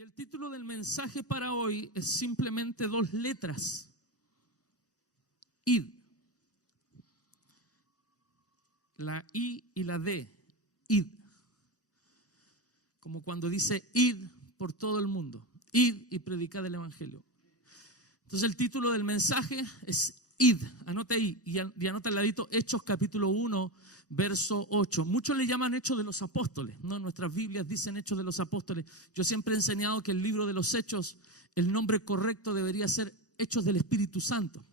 Y el título del mensaje para hoy es simplemente dos letras. Id. La I y la D. Id. Como cuando dice id por todo el mundo. Id y predicad el evangelio. Entonces el título del mensaje es id. Anota ahí y anota al ladito Hechos capítulo 1, verso 8. Muchos le llaman Hechos de los Apóstoles, ¿no? Nuestras Biblias dicen Hechos de los Apóstoles. Yo siempre he enseñado que el libro de los Hechos, el nombre correcto debería ser Hechos del Espíritu Santo.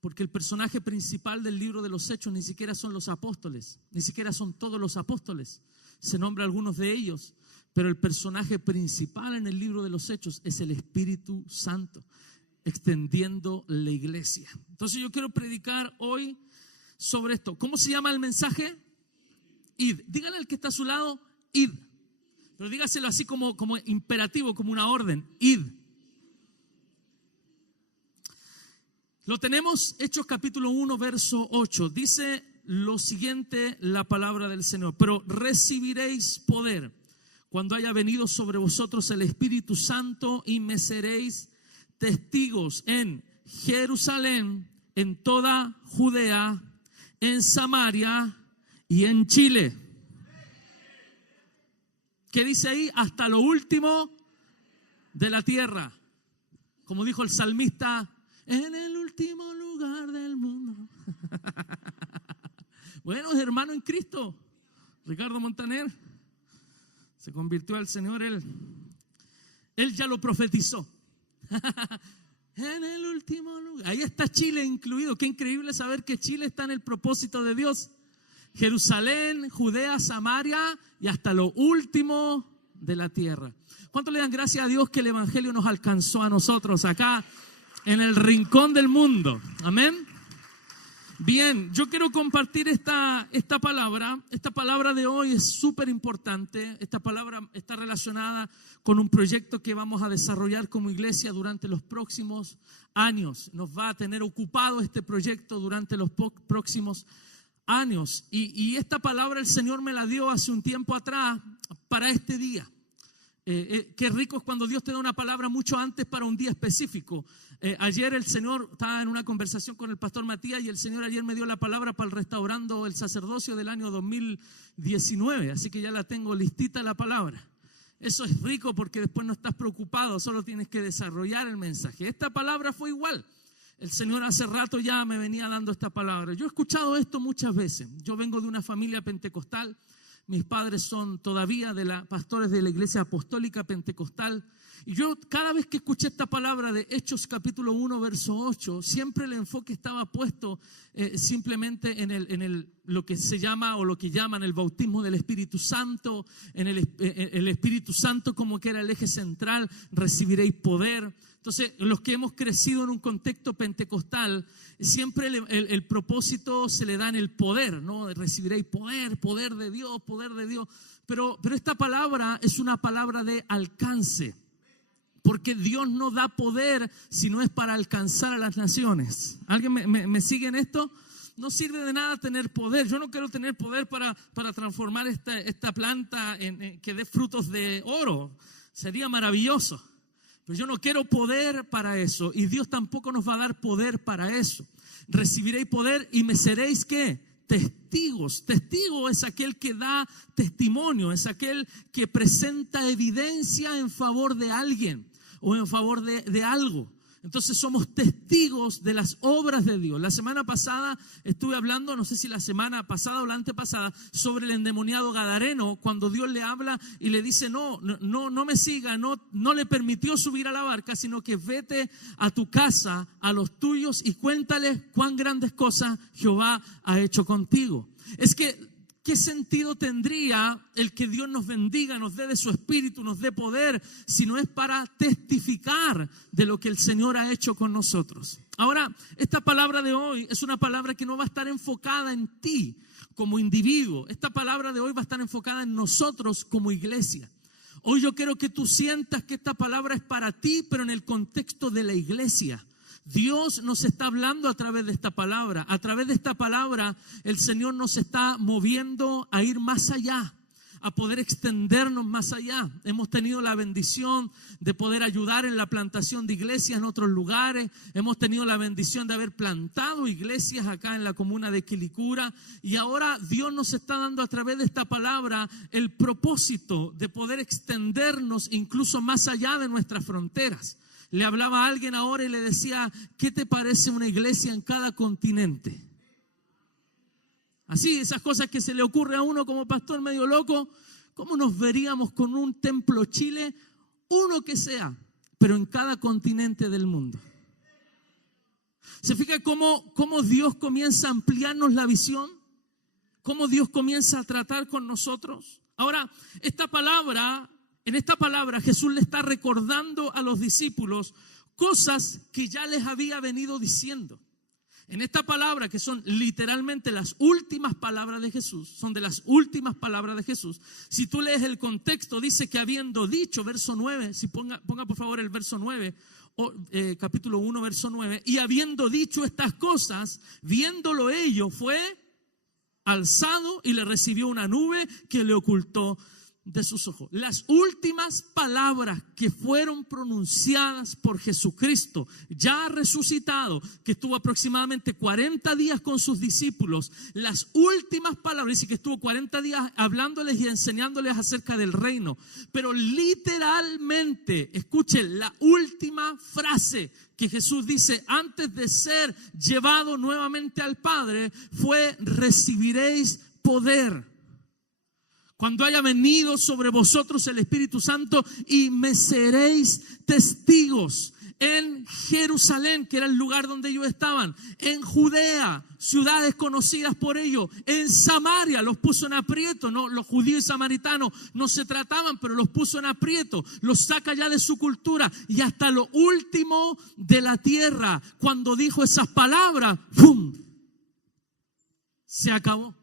Porque el personaje principal del libro de los Hechos ni siquiera son los apóstoles, ni siquiera son todos los apóstoles. Se nombra algunos de ellos, pero el personaje principal en el libro de los Hechos es el Espíritu Santo, extendiendo la iglesia. Entonces yo quiero predicar hoy sobre esto. ¿Cómo se llama el mensaje? Id. Dígale al que está a su lado, id. Pero dígaselo así como imperativo, como una orden. Id. Lo tenemos, Hechos capítulo 1, verso 8. Dice lo siguiente la palabra del Señor. Pero recibiréis poder cuando haya venido sobre vosotros el Espíritu Santo y me seréis testigos en Jerusalén, en toda Judea, en Samaria y en Chile. ¿Qué dice ahí? Hasta lo último de la tierra. Como dijo el salmista, en el último lugar del mundo. Bueno, hermano en Cristo, Ricardo Montaner se convirtió al Señor, él ya lo profetizó. En el último lugar. Ahí está Chile incluido. Qué increíble saber que Chile está en el propósito de Dios. Jerusalén, Judea, Samaria y hasta lo último de la tierra. ¿Cuánto le dan gracias a Dios que el evangelio nos alcanzó a nosotros acá en el rincón del mundo? Amén. Bien, yo quiero compartir esta palabra. Esta palabra de hoy es súper importante. Esta palabra está relacionada con un proyecto que vamos a desarrollar como iglesia durante los próximos años. Nos va a tener ocupado este proyecto durante los próximos años. Y esta palabra el Señor me la dio hace un tiempo atrás para este día. Qué rico es cuando Dios te da una palabra mucho antes para un día específico. Ayer el Señor estaba en una conversación con el pastor Matías y el Señor ayer me dio la palabra para el restaurando el sacerdocio del año 2019, así que ya la tengo listita la palabra. Eso es rico porque después no estás preocupado, solo tienes que desarrollar el mensaje. Esta palabra fue igual. El Señor hace rato ya me venía dando esta palabra. Yo he escuchado esto muchas veces. Yo vengo de una familia pentecostal. Mis padres son todavía pastores de la iglesia apostólica pentecostal. Y yo cada vez que escuché esta palabra de Hechos capítulo 1, verso 8, siempre el enfoque estaba puesto simplemente en lo que se llama o lo que llaman el bautismo del Espíritu Santo. En el Espíritu Santo como que era el eje central, recibiréis poder. Entonces, los que hemos crecido en un contexto pentecostal, siempre el propósito se le da en el poder, ¿no? Recibiréis poder de Dios, poder de Dios. Pero esta palabra es una palabra de alcance, porque Dios no da poder si no es para alcanzar a las naciones. ¿Alguien me sigue en esto? No sirve de nada tener poder. Yo no quiero tener poder para transformar esta planta en que dé frutos de oro. Sería maravilloso. Pero yo no quiero poder para eso y Dios tampoco nos va a dar poder para eso. Recibiréis poder y me seréis ¿qué? Testigos. Testigo es aquel que da testimonio, es aquel que presenta evidencia en favor de alguien o en favor de algo. Entonces somos testigos de las obras de Dios. La semana pasada estuve hablando, no sé si la semana pasada o la antepasada, sobre el endemoniado gadareno, cuando Dios le habla y le dice, no me siga, no le permitió subir a la barca, sino que vete a tu casa, a los tuyos y cuéntales cuán grandes cosas Jehová ha hecho contigo. Es que, ¿qué sentido tendría el que Dios nos bendiga, nos dé de su espíritu, nos dé poder, si no es para testificar de lo que el Señor ha hecho con nosotros? Ahora, esta palabra de hoy es una palabra que no va a estar enfocada en ti como individuo. Esta palabra de hoy va a estar enfocada en nosotros como iglesia. Hoy yo quiero que tú sientas que esta palabra es para ti, pero en el contexto de la iglesia. Dios nos está hablando a través de esta palabra. A través de esta palabra el Señor nos está moviendo a ir más allá. a poder extendernos más allá. Hemos tenido la bendición de poder ayudar en la plantación de iglesias en otros lugares. Hemos tenido la bendición de haber plantado iglesias acá en la comuna de Quilicura. Y ahora Dios nos está dando a través de esta palabra el propósito de poder extendernos incluso más allá de nuestras fronteras. Le hablaba a alguien ahora y le decía, ¿qué te parece una iglesia en cada continente? Así, esas cosas que se le ocurre a uno como pastor medio loco. ¿Cómo nos veríamos con un templo Chile? Uno que sea, pero en cada continente del mundo. ¿Se fija cómo Dios comienza a ampliarnos la visión? ¿Cómo Dios comienza a tratar con nosotros? Ahora, en esta palabra Jesús le está recordando a los discípulos cosas que ya les había venido diciendo. En esta palabra, que son literalmente las últimas palabras de Jesús, son de las últimas palabras de Jesús. Si tú lees el contexto, dice que habiendo dicho, verso 9, si ponga por favor el verso 9, capítulo 1, verso 9, y habiendo dicho estas cosas, viéndolo ellos, fue alzado y le recibió una nube que le ocultó de sus ojos. Las últimas palabras que fueron pronunciadas por Jesucristo, ya resucitado, que estuvo aproximadamente 40 días con sus discípulos, las últimas palabras, dice que estuvo 40 días hablándoles y enseñándoles acerca del reino, pero literalmente, escuchen, la última frase que Jesús dice antes de ser llevado nuevamente al Padre fue: recibiréis poder cuando haya venido sobre vosotros el Espíritu Santo, y me seréis testigos en Jerusalén, que era el lugar donde ellos estaban, en Judea, ciudades conocidas por ellos, en Samaria. Los puso en aprieto, ¿no? Los judíos y samaritanos no se trataban, pero los puso en aprieto, los saca ya de su cultura, y hasta lo último de la tierra. Cuando dijo esas palabras, ¡pum!, se acabó.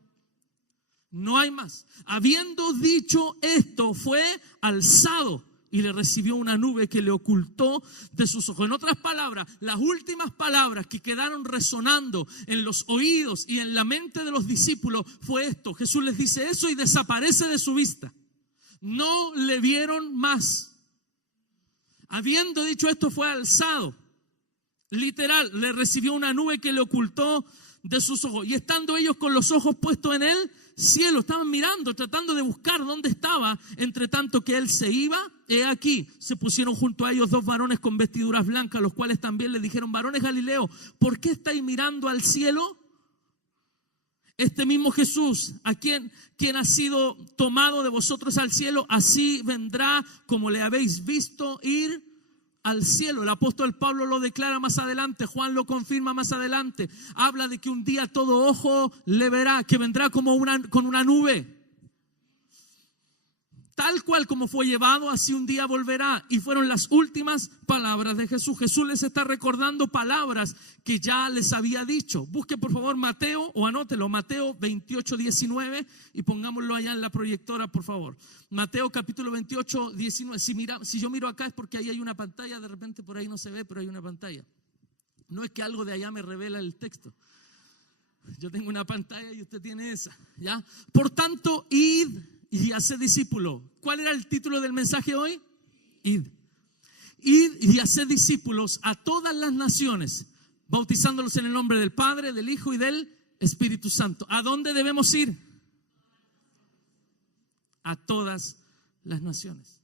No hay más. Habiendo dicho esto, fue alzado y le recibió una nube que le ocultó de sus ojos. En otras palabras, las últimas palabras que quedaron resonando en los oídos y en la mente de los discípulos fue esto. Jesús les dice eso y desaparece de su vista. No le vieron más. Habiendo dicho esto, fue alzado. Literal, le recibió una nube que le ocultó de sus ojos. Y estando ellos con los ojos puestos en él, cielo, estaban mirando, tratando de buscar dónde estaba, entre tanto que él se iba, he aquí, se pusieron junto a ellos dos varones con vestiduras blancas, los cuales también le dijeron: varones Galileos, ¿por qué estáis mirando al cielo? Este mismo Jesús, a quien ha sido tomado de vosotros al cielo, así vendrá como le habéis visto ir al cielo. El apóstol Pablo lo declara más adelante, Juan lo confirma más adelante. Habla de que un día todo ojo le verá, que vendrá con una nube. Tal cual como fue llevado, así un día volverá. Y fueron las últimas palabras de Jesús. Jesús les está recordando palabras que ya les había dicho. Busque por favor Mateo, o anótelo, Mateo 28, 19, y pongámoslo allá en la proyectora, por favor. Mateo capítulo 28, 19. Si yo miro acá es porque ahí hay una pantalla, de repente por ahí no se ve, pero hay una pantalla. No es que algo de allá me revela el texto. Yo tengo una pantalla y usted tiene esa, ¿ya? Por tanto, id y haced discípulos. ¿Cuál era el título del mensaje hoy? Id. Id y haced discípulos a todas las naciones, bautizándolos en el nombre del Padre, del Hijo y del Espíritu Santo. ¿A dónde debemos ir? A todas las naciones.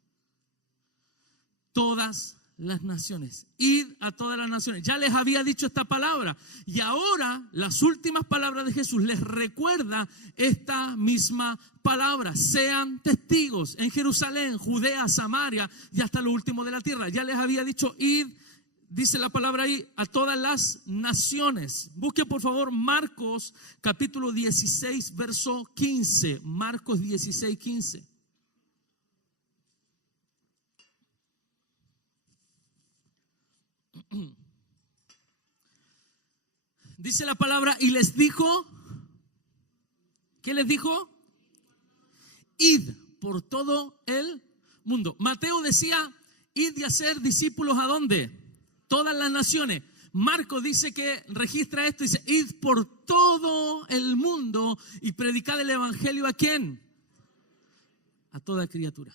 Todas las naciones. Id a todas las naciones. Ya les había dicho esta palabra. Y ahora las últimas palabras de Jesús les recuerda esta misma palabra. Sean testigos en Jerusalén, Judea, Samaria y hasta lo último de la tierra. Ya les había dicho id, dice la palabra ahí, a todas las naciones. Busque por favor Marcos capítulo 16 verso 15. Marcos 16, 15. Dice la palabra, y les dijo, ¿qué les dijo? Id por todo el mundo. Mateo decía, id y hacer discípulos, ¿a dónde? Todas las naciones. Marcos dice que registra esto, dice, id por todo el mundo y predicad el evangelio, ¿a quién? a toda criatura.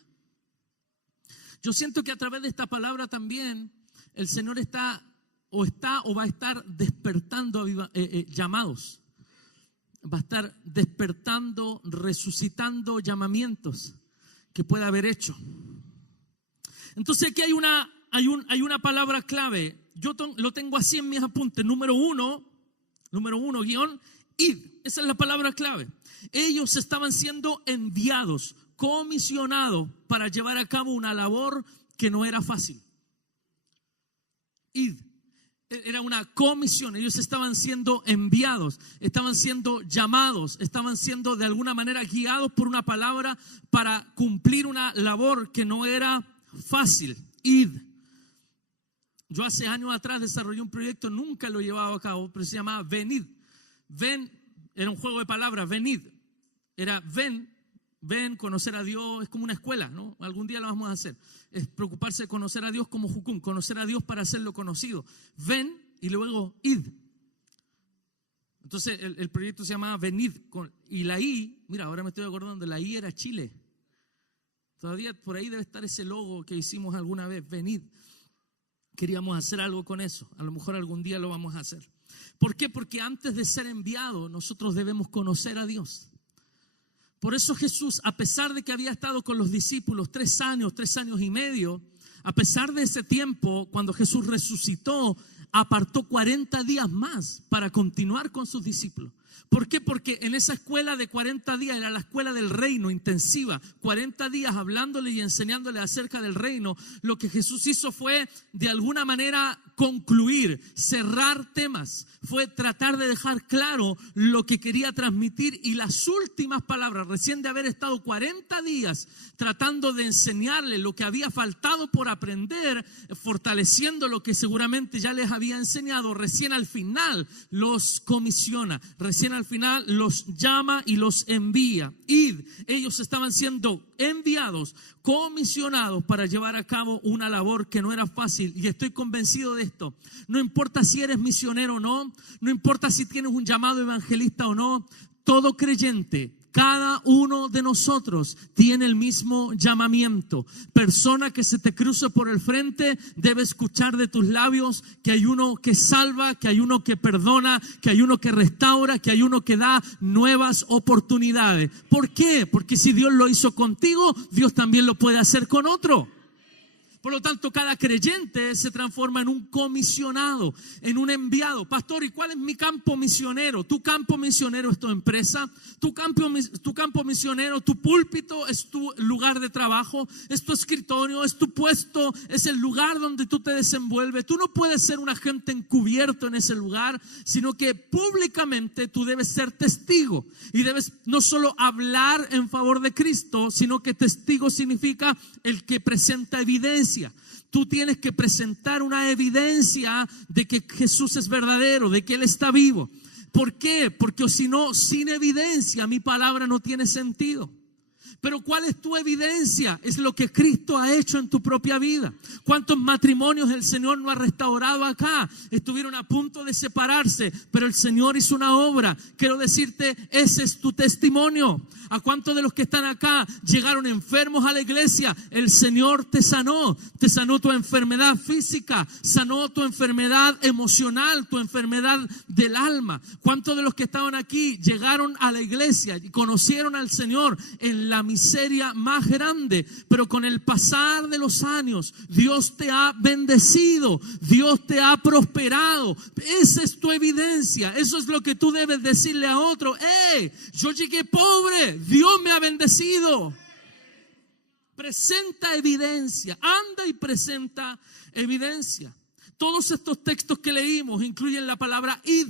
Yo siento que a través de esta palabra también el Señor está o va a estar despertando llamados. Va a estar despertando, resucitando llamamientos que pueda haber hecho. Entonces aquí hay una palabra clave. Yo lo tengo así en mis apuntes. Número uno, guión, id. Esa es la palabra clave. Ellos estaban siendo enviados, comisionados para llevar a cabo una labor que no era fácil. Id. Era una comisión. Ellos estaban siendo enviados, estaban siendo llamados, estaban siendo de alguna manera guiados por una palabra para cumplir una labor que no era fácil. Id. Yo hace años atrás desarrollé un proyecto, nunca lo llevaba a cabo, pero se llamaba Venid. Ven, era un juego de palabras, venid. Era ven, conocer a Dios, es como una escuela, ¿no? Algún día lo vamos a hacer. Es preocuparse de conocer a Dios como Jucum, conocer a Dios para hacerlo conocido. Ven y luego id. Entonces el proyecto se llamaba Venid. Y la I, mira, ahora me estoy acordando, la I era Chile. Todavía por ahí debe estar ese logo que hicimos alguna vez, Venid. Queríamos hacer algo con eso. A lo mejor algún día lo vamos a hacer. ¿Por qué? Porque antes de ser enviado, nosotros debemos conocer a Dios. Por eso Jesús, a pesar de que había estado con los discípulos 3 años y medio, a pesar de ese tiempo, cuando Jesús resucitó, apartó 40 días más para continuar con sus discípulos. ¿Por qué? Porque en esa escuela de 40 días, era la escuela del reino intensiva, 40 días hablándole y enseñándole acerca del reino, lo que Jesús hizo fue de alguna manera concluir, cerrar temas, fue tratar de dejar claro lo que quería transmitir y las últimas palabras, recién de haber estado 40 días tratando de enseñarle lo que había faltado por aprender, fortaleciendo lo que seguramente ya les había enseñado, recién al final los comisiona, recién al final los llama y los envía. Id, ellos estaban siendo enviados, comisionados para llevar a cabo una labor que no era fácil, y estoy convencido de esto. No importa si eres misionero o no, no importa si tienes un llamado evangelista o no, todo creyente, cada uno de nosotros tiene el mismo llamamiento. Persona que se te cruce por el frente debe escuchar de tus labios que hay uno que salva, que hay uno que perdona, que hay uno que restaura, que hay uno que da nuevas oportunidades. ¿Por qué? Porque si Dios lo hizo contigo, Dios también lo puede hacer con otro. Por lo tanto, cada creyente se transforma en un comisionado, en un enviado. Pastor, ¿y cuál es mi campo misionero? Tu campo misionero es tu empresa, tu campo misionero, tu púlpito es tu lugar de trabajo, es tu escritorio, es tu puesto, es el lugar donde tú te desenvuelves. Tú no puedes ser un agente encubierto en ese lugar, sino que públicamente tú debes ser testigo. Y debes no solo hablar en favor de Cristo, sino que testigo significa el que presenta evidencia. Tú tienes que presentar una evidencia de que Jesús es verdadero, de que Él está vivo. ¿Por qué? Porque si no, sin evidencia mi palabra no tiene sentido. Pero ¿cuál es tu evidencia? Es lo que Cristo ha hecho en tu propia vida. ¿Cuántos matrimonios el Señor no ha restaurado acá? Estuvieron a punto de separarse, pero el Señor hizo una obra. Quiero decirte, ese es tu testimonio. ¿A cuántos de los que están acá llegaron enfermos a la iglesia? El Señor te sanó tu enfermedad física, sanó tu enfermedad emocional, tu enfermedad del alma. ¿Cuántos de los que estaban aquí llegaron a la iglesia y conocieron al Señor en la miseria más grande? Pero con el pasar de los años, Dios te ha bendecido, Dios te ha prosperado. Esa es tu evidencia. Eso es lo que tú debes decirle a otro. Yo llegué pobre, Dios me ha bendecido. Presenta evidencia, anda y presenta evidencia. Todos estos textos que leímos incluyen la palabra id,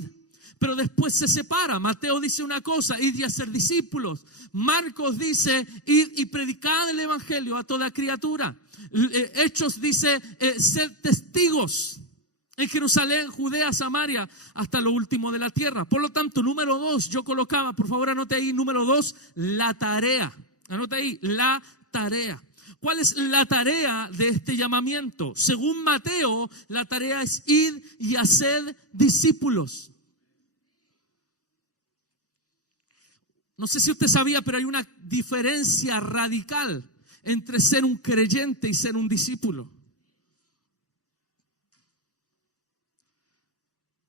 pero después se separa. Mateo dice una cosa, id y hacer discípulos. Marcos dice, id y predicad el evangelio a toda criatura. Hechos dice, sed testigos en Jerusalén, Judea, Samaria, hasta lo último de la tierra. Por lo tanto, número 2, yo colocaba, por favor anote ahí, número 2, la tarea. Anote ahí, la tarea. ¿Cuál es la tarea de este llamamiento? Según Mateo, la tarea es ir y hacer discípulos. No sé si usted sabía, pero hay una diferencia radical entre ser un creyente y ser un discípulo.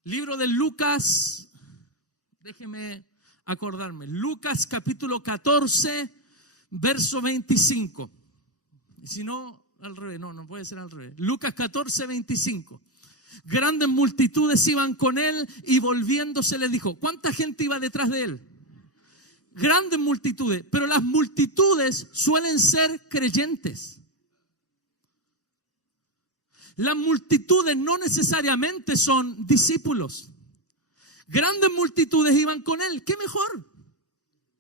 Libro de Lucas, déjeme acordarme, Lucas capítulo 14, verso 25. Y si no, al revés, no puede ser al revés. Lucas 14, 25. Grandes multitudes iban con él y volviéndose le dijo, ¿cuánta gente iba detrás de él? Grandes multitudes, pero las multitudes suelen ser creyentes. Las multitudes no necesariamente son discípulos. Grandes multitudes iban con él, ¿qué mejor?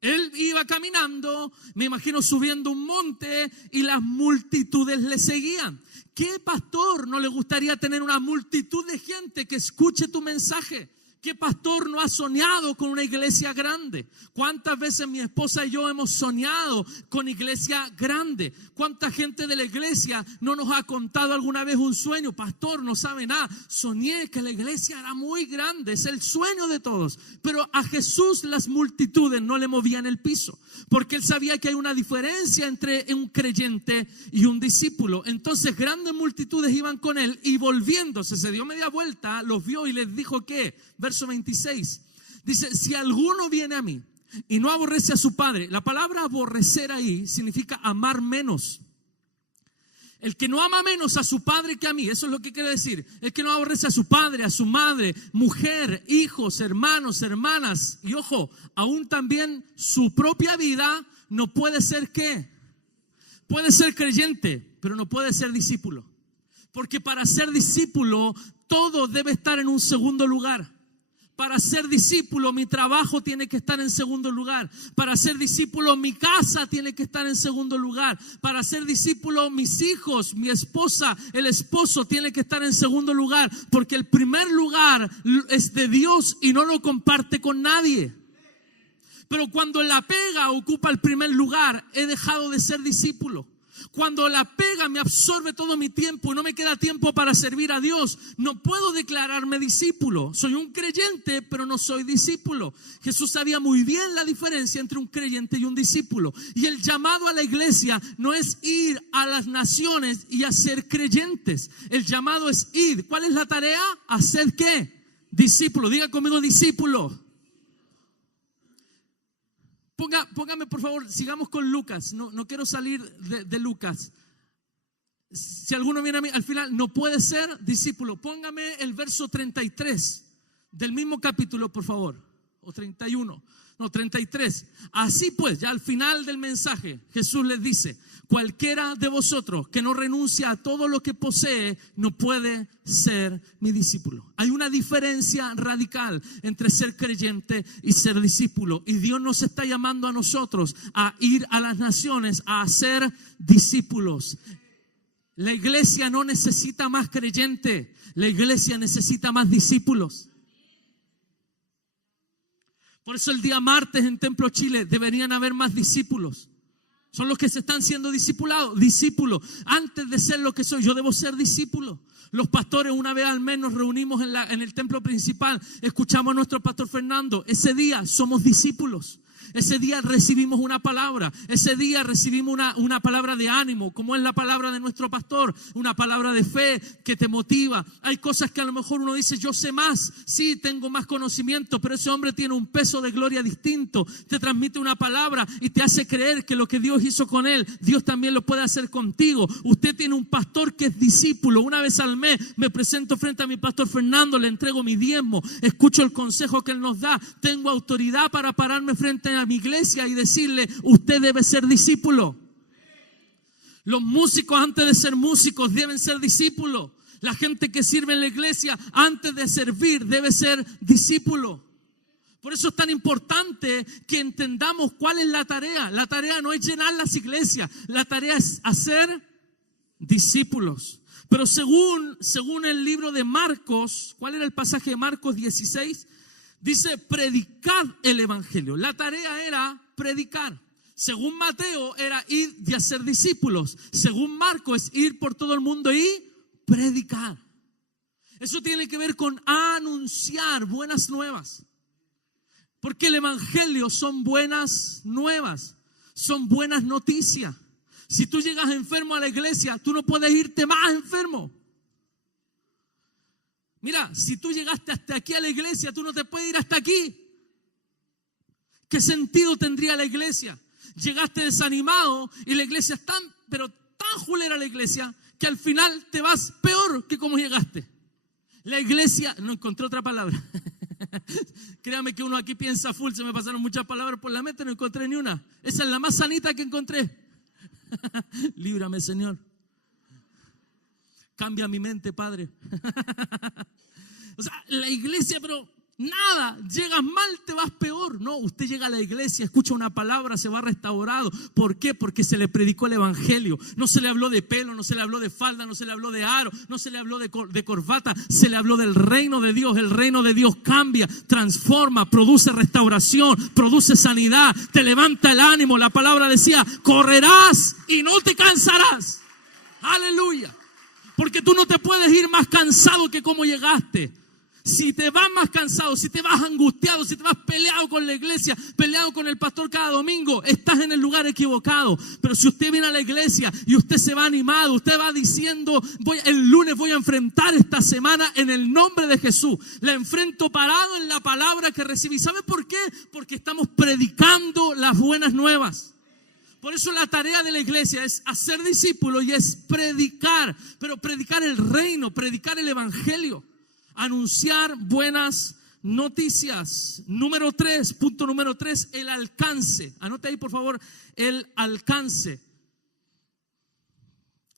Él iba caminando, me imagino subiendo un monte y las multitudes le seguían. ¿Qué pastor no le gustaría tener una multitud de gente que escuche tu mensaje? ¿Qué pastor no ha soñado con una iglesia grande? ¿Cuántas veces mi esposa y yo hemos soñado con iglesia grande? ¿Cuánta gente de la iglesia no nos ha contado alguna vez un sueño? Pastor, no sabe nada. Soñé que la iglesia era muy grande. Es el sueño de todos. Pero a Jesús las multitudes no le movían el piso. Porque él sabía que hay una diferencia entre un creyente y un discípulo. Entonces grandes multitudes iban con él y volviéndose, se dio media vuelta, los vio y les dijo ¿qué? Verso 26, dice, si alguno viene a mí y no aborrece a su padre, la palabra aborrecer ahí significa amar menos. El que no ama menos a su padre que a mí, eso es lo que quiere decir. El que no aborrece a su padre, a su madre, mujer, hijos, hermanos, hermanas, y ojo, aún también su propia vida, no puede ser ¿qué? Puede ser creyente, pero no puede ser discípulo. Porque para ser discípulo, todo debe estar en un segundo lugar. Para ser discípulo, mi trabajo tiene que estar en segundo lugar. Para ser discípulo, mi casa tiene que estar en segundo lugar. Para ser discípulo, mis hijos, mi esposa, el esposo tiene que estar en segundo lugar. Porque el primer lugar es de Dios y no lo comparte con nadie. Pero cuando la pega ocupa el primer lugar, he dejado de ser discípulo. Cuando la pega me absorbe todo mi tiempo y no me queda tiempo para servir a Dios, no puedo declararme discípulo. Soy un creyente, pero no soy discípulo. Jesús sabía muy bien la diferencia entre un creyente y un discípulo. Y el llamado a la iglesia no es ir a las naciones y hacer creyentes. El llamado es ir. ¿Cuál es la tarea? ¿Hacer qué? Discípulo. Diga conmigo discípulo. Póngame por favor, sigamos con Lucas. No quiero salir de Lucas. Si alguno viene a mí, al final no puede ser discípulo. Póngame el verso 33 del mismo capítulo, por favor. O 31. No, 33. Así pues, ya al final del mensaje, Jesús les dice, cualquiera de vosotros que no renuncia a todo lo que posee, no puede ser mi discípulo. Hay una diferencia radical entre ser creyente y ser discípulo. Y Dios nos está llamando a nosotros a ir a las naciones, a ser discípulos. La iglesia no necesita más creyente, la iglesia necesita más discípulos. Por eso el día martes en Templo Chile deberían haber más discípulos. Son los que se están siendo discipulados. Discípulos. Antes de ser lo que soy, yo debo ser discípulo. Los pastores una vez al mes nos reunimos en el templo principal. Escuchamos a nuestro pastor Fernando. Ese día somos discípulos. Ese día recibimos una palabra. Ese día recibimos una palabra de ánimo, como es la palabra de nuestro pastor. Una palabra de fe que te motiva. Hay cosas que a lo mejor uno dice, yo sé más. Sí, tengo más conocimiento, pero ese hombre tiene un peso de gloria distinto. Te transmite una palabra y te hace creer que lo que Dios hizo con él, Dios también lo puede hacer contigo. Usted tiene un pastor que es discípulo. Una vez al mes me presento frente a mi pastor Fernando, le entrego mi diezmo, escucho el consejo que él nos da. Tengo autoridad para pararme frente a mi iglesia y decirle, usted debe ser discípulo. Los músicos antes de ser músicos deben ser discípulos. La gente que sirve en la iglesia antes de servir debe ser discípulo. Por eso es tan importante que entendamos cuál es la tarea. La tarea no es llenar las iglesias, la tarea es hacer discípulos. Pero según el libro de Marcos, ¿cuál era el pasaje de Marcos 16? Dice, predicad el evangelio. La tarea era predicar. Según Mateo era ir y hacer discípulos. Según Marcos es ir por todo el mundo y predicar. Eso tiene que ver con anunciar buenas nuevas. Porque el evangelio son buenas nuevas, son buenas noticias. Si tú llegas enfermo a la iglesia, tú no puedes irte más enfermo. Mira, si tú llegaste hasta aquí a la iglesia, tú no te puedes ir hasta aquí. ¿Qué sentido tendría la iglesia? Llegaste desanimado y la iglesia es tan julera la iglesia que al final te vas peor que como llegaste. La iglesia, no encontré otra palabra. Créame que uno aquí piensa full, se me pasaron muchas palabras por la mente, no encontré ni una. Esa es la más sanita que encontré. Líbrame, Señor. Cambia mi mente, Padre. O sea, la iglesia, pero nada, llegas mal, te vas peor. No, usted llega a la iglesia, escucha una palabra, se va restaurado. ¿Por qué? Porque se le predicó el evangelio. No se le habló de pelo, no se le habló de falda, no se le habló de aro, no se le habló de corbata, se le habló del reino de Dios. El reino de Dios cambia, transforma, produce restauración, produce sanidad, te levanta el ánimo. La palabra decía, correrás y no te cansarás. Aleluya. Porque tú no te puedes ir más cansado que como llegaste. Si te vas más cansado, si te vas angustiado, si te vas peleado con la iglesia, peleado con el pastor cada domingo, estás en el lugar equivocado. Pero si usted viene a la iglesia y usted se va animado, usted va diciendo, el lunes voy a enfrentar esta semana en el nombre de Jesús. La enfrento parado en la palabra que recibí. ¿Sabe por qué? Porque estamos predicando las buenas nuevas. Por eso la tarea de la iglesia es hacer discípulos y es predicar, pero predicar el reino, predicar el evangelio. Anunciar buenas noticias. Punto número 3, el alcance. Anote ahí por favor, el alcance.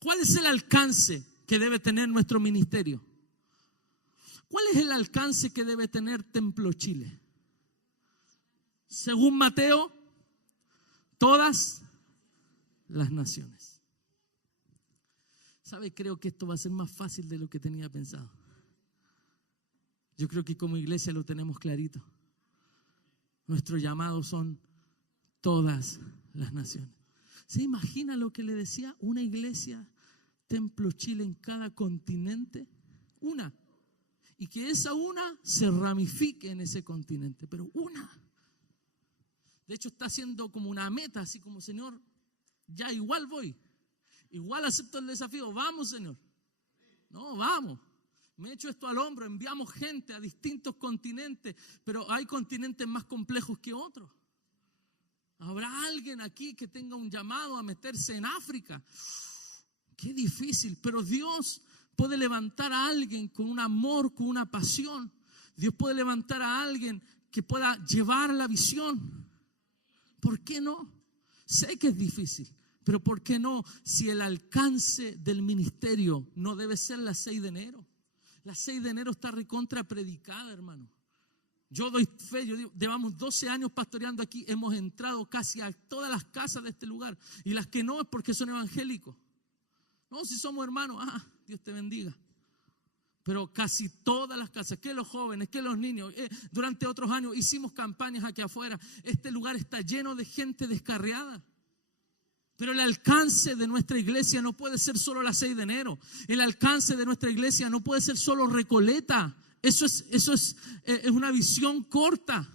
¿Cuál es el alcance que debe tener nuestro ministerio? ¿Cuál es el alcance que debe tener Templo Chile? Según Mateo, todas las naciones. ¿Sabe? Creo que esto va a ser más fácil de lo que tenía pensado. Yo creo que como iglesia lo tenemos clarito. Nuestro llamado son todas las naciones. ¿Se imagina lo que le decía una iglesia, Templo Chile en cada continente? Una. Y que esa una se ramifique en ese continente, pero una. De hecho está haciendo como una meta, así como, Señor, ya igual voy. Igual acepto el desafío. Vamos, Señor. No, vamos. Me echo esto al hombro, enviamos gente a distintos continentes, pero hay continentes más complejos que otros. ¿Habrá alguien aquí que tenga un llamado a meterse en África? Qué difícil, pero Dios puede levantar a alguien con un amor, con una pasión. Dios puede levantar a alguien que pueda llevar la visión. ¿Por qué no? Sé que es difícil, pero ¿por qué no? Si el alcance del ministerio no debe ser las 6 de enero. La 6 de enero está recontra predicada, hermano. Yo doy fe, yo digo, llevamos 12 años pastoreando aquí, hemos entrado casi a todas las casas de este lugar. Y las que no es porque son evangélicos. No, si somos hermanos, Dios te bendiga. Pero casi todas las casas, que los jóvenes, que los niños, durante otros años hicimos campañas aquí afuera. Este lugar está lleno de gente descarriada. Pero el alcance de nuestra iglesia no puede ser solo la 6 de enero. El alcance de nuestra iglesia no puede ser solo Recoleta. Eso es una visión corta.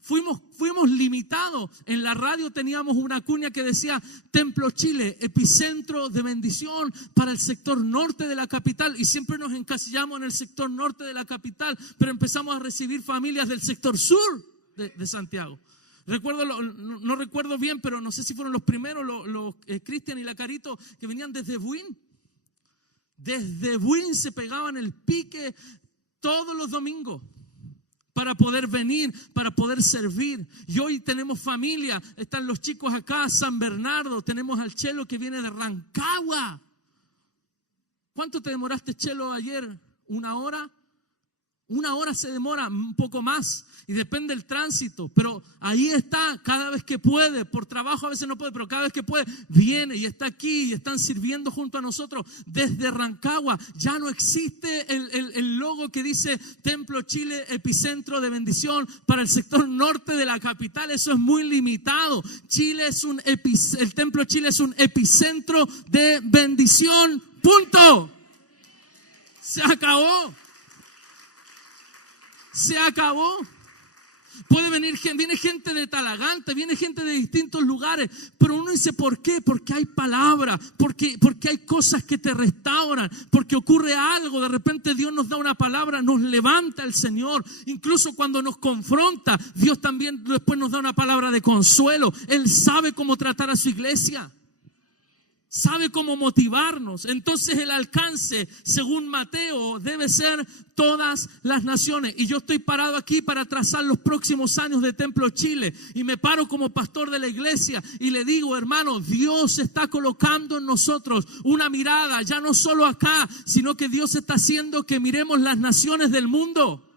Fuimos limitados. En la radio teníamos una cuña que decía Templo Chile, epicentro de bendición para el sector norte de la capital. Y siempre nos encasillamos en el sector norte de la capital, pero empezamos a recibir familias del sector sur de Santiago. No recuerdo bien, pero no sé si fueron los primeros, los Cristian y la Carito, que venían desde Buin. Desde Buin se pegaban el pique todos los domingos para poder venir, para poder servir. Y hoy tenemos familia, están los chicos acá, San Bernardo, tenemos al Chelo que viene de Rancagua. ¿Cuánto te demoraste, Chelo, ayer? ¿1 hora? 1 hora se demora, un poco más, y depende del tránsito, pero ahí está cada vez que puede, por trabajo a veces no puede, pero cada vez que puede, viene y está aquí y están sirviendo junto a nosotros desde Rancagua. Ya no existe el logo que dice Templo Chile, epicentro de bendición para el sector norte de la capital. Eso es muy limitado. El Templo Chile es un epicentro de bendición, punto. Se acabó. Se acabó. Viene gente de Talagante, viene gente de distintos lugares, pero uno dice, ¿por qué? Porque hay palabra, porque hay cosas que te restauran, porque ocurre algo, de repente Dios nos da una palabra, nos levanta el Señor, incluso cuando nos confronta, Dios también después nos da una palabra de consuelo. Él sabe cómo tratar a su iglesia. Sabe cómo motivarnos. Entonces el alcance, según Mateo, debe ser todas las naciones. Y yo estoy parado aquí para trazar los próximos años de Templo Chile. Y me paro como pastor de la iglesia y le digo, hermano, Dios está colocando en nosotros una mirada, ya no solo acá, sino que Dios está haciendo que miremos las naciones del mundo.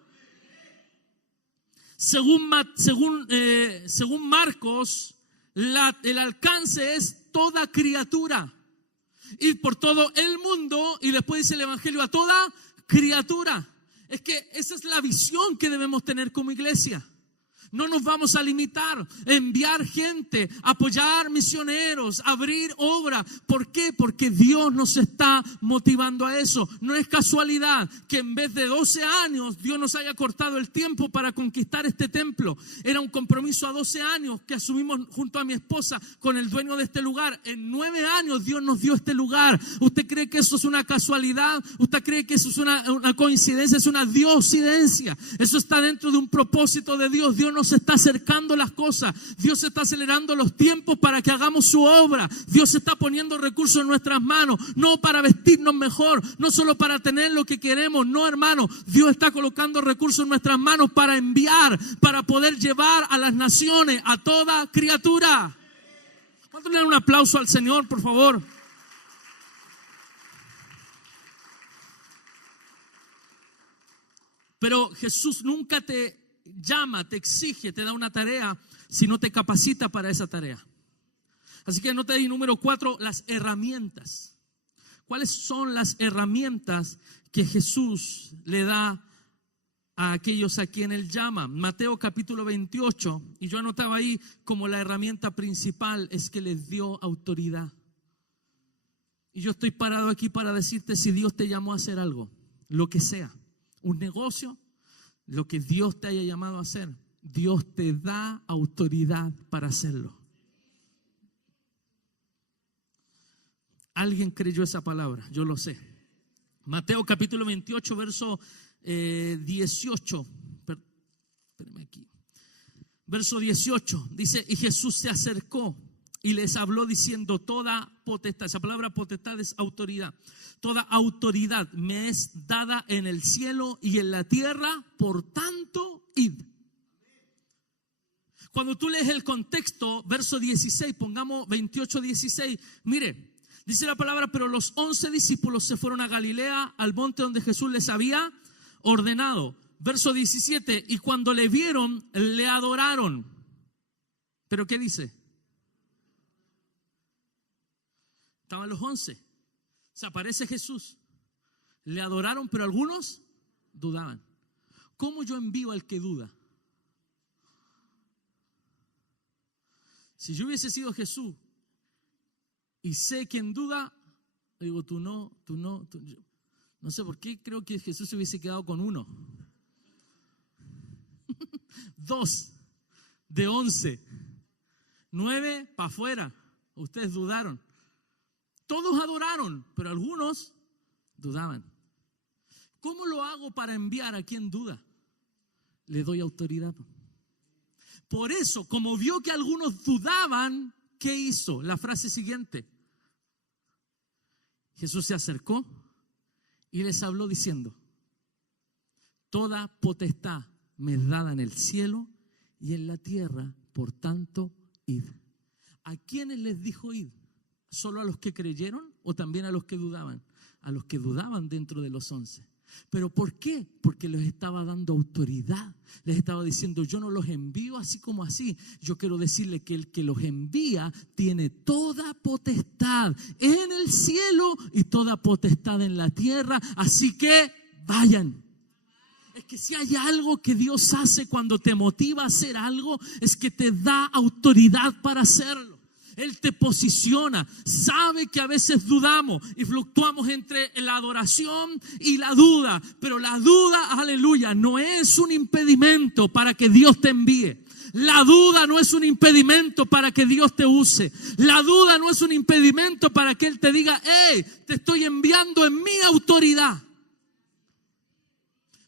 Según Marcos, el alcance es toda criatura, ir por todo el mundo, y después dice el evangelio a toda criatura. Es que esa es la visión que debemos tener como iglesia. No nos vamos a limitar, enviar gente, apoyar misioneros, abrir obra. ¿Por qué? Porque Dios nos está motivando a eso. No es casualidad que en vez de 12 años Dios nos haya cortado el tiempo para conquistar este templo. Era un compromiso a 12 años que asumimos junto a mi esposa con el dueño de este lugar. En 9 años Dios nos dio este lugar. ¿Usted cree que eso es una casualidad? ¿Usted cree que eso es una coincidencia? Es una diosidencia. Eso está dentro de un propósito de Dios. Dios nos está acercando las cosas. Dios está acelerando los tiempos para que hagamos su obra. Dios está poniendo recursos en nuestras manos, no para vestirnos mejor, no solo para tener lo que queremos, no, hermano. Dios está colocando recursos en nuestras manos para enviar, para poder llevar a las naciones, a toda criatura. ¿Cuánto le dan un aplauso al Señor, por favor? Pero Jesús nunca te llama, te exige, te da una tarea si no te capacita para esa tarea. Así que anota ahí, número 4, las herramientas. ¿Cuáles son las herramientas que Jesús le da a aquellos a quien Él llama? Mateo capítulo 28, y yo anotaba ahí como la herramienta principal es que les dio autoridad. Y yo estoy parado aquí para decirte, si Dios te llamó a hacer algo, lo que sea, un negocio, lo que Dios te haya llamado a hacer, Dios te da autoridad para hacerlo. Alguien creyó esa palabra, yo lo sé. Mateo capítulo 28, verso 18. Espérame aquí. Verso 18 dice: y Jesús se acercó y les habló diciendo, toda potestad, esa palabra potestad es autoridad, toda autoridad me es dada en el cielo y en la tierra, por tanto, id. Cuando tú lees el contexto, verso 16, pongamos 28, 16, mire, dice la palabra, pero los 11 discípulos se fueron a Galilea, al monte donde Jesús les había ordenado. Verso 17, y cuando le vieron, le adoraron. ¿Pero qué dice? Estaban los 11. Se aparece Jesús. Le adoraron, pero algunos dudaban. ¿Cómo yo envío al que duda? Si yo hubiese sido Jesús y sé quién duda, le digo, tú no. No sé por qué creo que Jesús se hubiese quedado con 1. 2 de 11. 9 para afuera. Ustedes dudaron. Todos adoraron, pero algunos dudaban. ¿Cómo lo hago para enviar a quien duda? Le doy autoridad. Por eso, como vio que algunos dudaban, ¿qué hizo? La frase siguiente. Jesús se acercó y les habló diciendo, toda potestad me es dada en el cielo y en la tierra, por tanto, id. ¿A quiénes les dijo id? ¿Solo a los que creyeron o también a los que dudaban? A los que dudaban dentro de los 11. ¿Pero por qué? Porque les estaba dando autoridad. Les estaba diciendo, yo no los envío así como así. Yo quiero decirle que el que los envía tiene toda potestad en el cielo y toda potestad en la tierra. Así que vayan. Es que si hay algo que Dios hace cuando te motiva a hacer algo, es que te da autoridad para hacerlo. Él te posiciona. Sabe que a veces dudamos y fluctuamos entre la adoración y la duda. Pero la duda, aleluya, no es un impedimento para que Dios te envíe. La duda no es un impedimento para que Dios te use. La duda no es un impedimento para que Él te diga, hey, te estoy enviando en mi autoridad.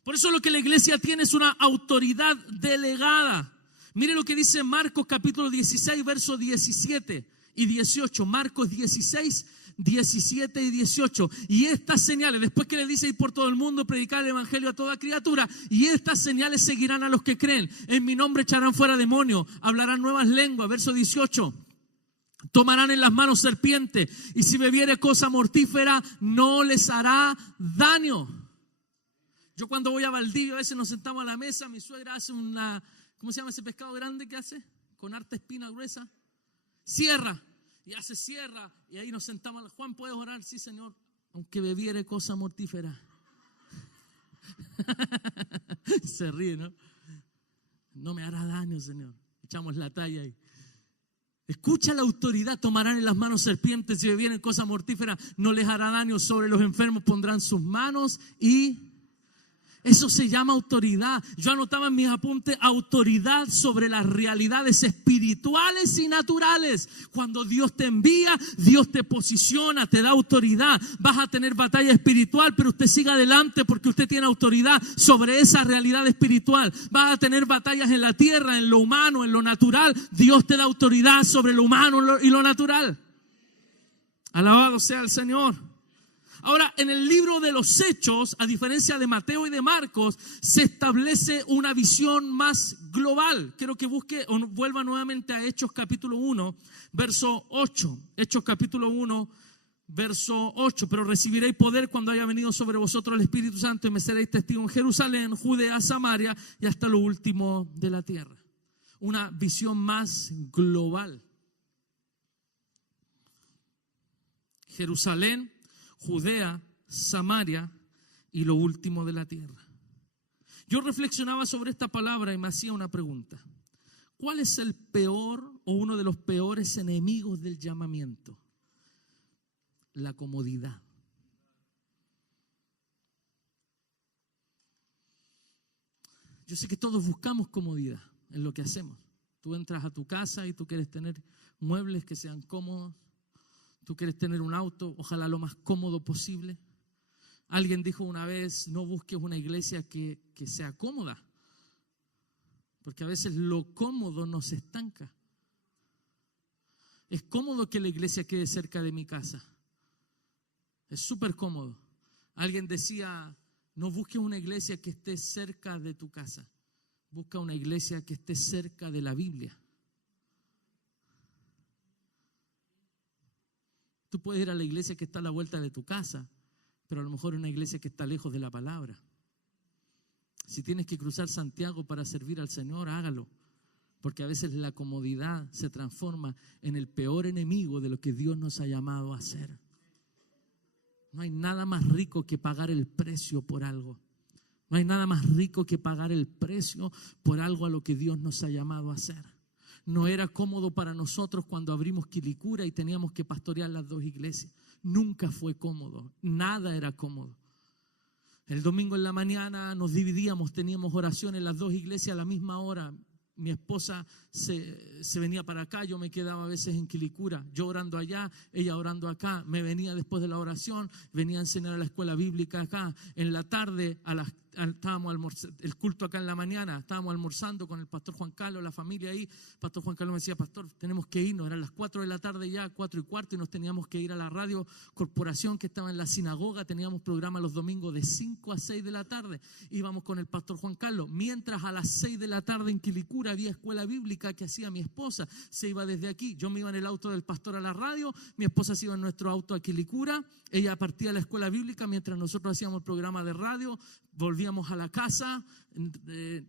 Por eso lo que la iglesia tiene es una autoridad delegada. Mire lo que dice Marcos capítulo 16, versos 17 y 18. Marcos 16, 17 y 18. Y estas señales, después que le dice ir por todo el mundo, predicar el evangelio a toda criatura, y estas señales seguirán a los que creen. En mi nombre echarán fuera demonios, hablarán nuevas lenguas. Verso 18. Tomarán en las manos serpientes, y si bebiere cosa mortífera, no les hará daño. Yo cuando voy a Valdivia, a veces nos sentamos a la mesa, mi suegra hace una, ¿cómo se llama ese pescado grande que hace? Con harta espina gruesa. Sierra. Y hace sierra. Y ahí nos sentamos. Juan, ¿puedes orar? Sí, Señor. Aunque bebiere cosa mortífera. Se ríe, ¿no? No me hará daño, Señor. Echamos la talla ahí. Escucha la autoridad. Tomarán en las manos serpientes. Si bebieren cosa mortífera, no les hará daño. Sobre los enfermos pondrán sus manos y... Eso se llama autoridad. Yo anotaba en mis apuntes autoridad sobre las realidades espirituales y naturales. Cuando Dios te envía, Dios te posiciona, te da autoridad. Vas a tener batalla espiritual, pero usted siga adelante porque usted tiene autoridad sobre esa realidad espiritual. Vas a tener batallas en la tierra, en lo humano, en lo natural. Dios te da autoridad sobre lo humano y lo natural. Alabado sea el Señor. Ahora, en el libro de los Hechos, a diferencia de Mateo y de Marcos, se establece una visión más global. Quiero que busque o vuelva nuevamente a Hechos capítulo 1, verso 8. Hechos capítulo 1, verso 8. Pero recibiréis poder cuando haya venido sobre vosotros el Espíritu Santo y me seréis testigos en Jerusalén, Judea, Samaria y hasta lo último de la tierra. Una visión más global. Jerusalén, Judea, Samaria y lo último de la tierra. Yo reflexionaba sobre esta palabra y me hacía una pregunta. ¿Cuál es el peor o uno de los peores enemigos del llamamiento? La comodidad. Yo sé que todos buscamos comodidad en lo que hacemos. Tú entras a tu casa y tú quieres tener muebles que sean cómodos. Tú quieres tener un auto, ojalá lo más cómodo posible. Alguien dijo una vez, no busques una iglesia que sea cómoda, porque a veces lo cómodo nos estanca. Es cómodo que la iglesia quede cerca de mi casa. Es súper cómodo. Alguien decía, no busques una iglesia que esté cerca de tu casa. Busca una iglesia que esté cerca de la Biblia. Tú puedes ir a la iglesia que está a la vuelta de tu casa, pero a lo mejor una iglesia que está lejos de la palabra. Si tienes que cruzar Santiago para servir al Señor, hágalo. Porque a veces la comodidad se transforma en el peor enemigo de lo que Dios nos ha llamado a hacer. No hay nada más rico que pagar el precio por algo. No hay nada más rico que pagar el precio por algo a lo que Dios nos ha llamado a hacer. No era cómodo para nosotros cuando abrimos Quilicura y teníamos que pastorear las dos iglesias. Nunca fue cómodo, nada era cómodo. El domingo en la mañana nos dividíamos, teníamos oración en las dos iglesias a la misma hora. Mi esposa se venía para acá, yo me quedaba a veces en Quilicura, yo orando allá, ella orando acá. Me venía después de la oración, venía a enseñar a la escuela bíblica acá. En la tarde estábamos el culto acá en la mañana, estábamos almorzando con el pastor Juan Carlos, la familia ahí. El pastor Juan Carlos me decía, pastor, tenemos que irnos, eran las 4 de la tarde ya, 4:15, y nos teníamos que ir a la radio corporación que estaba en la sinagoga. Teníamos programa los domingos de 5 a 6 de la tarde, íbamos con el pastor Juan Carlos, mientras a las 6 de la tarde en Quilicura había escuela bíblica que hacía mi esposa. Se iba desde aquí, yo me iba en el auto del pastor a la radio, mi esposa se iba en nuestro auto a Quilicura, ella partía a la escuela bíblica mientras nosotros hacíamos el programa de radio. Volvíamos a la casa,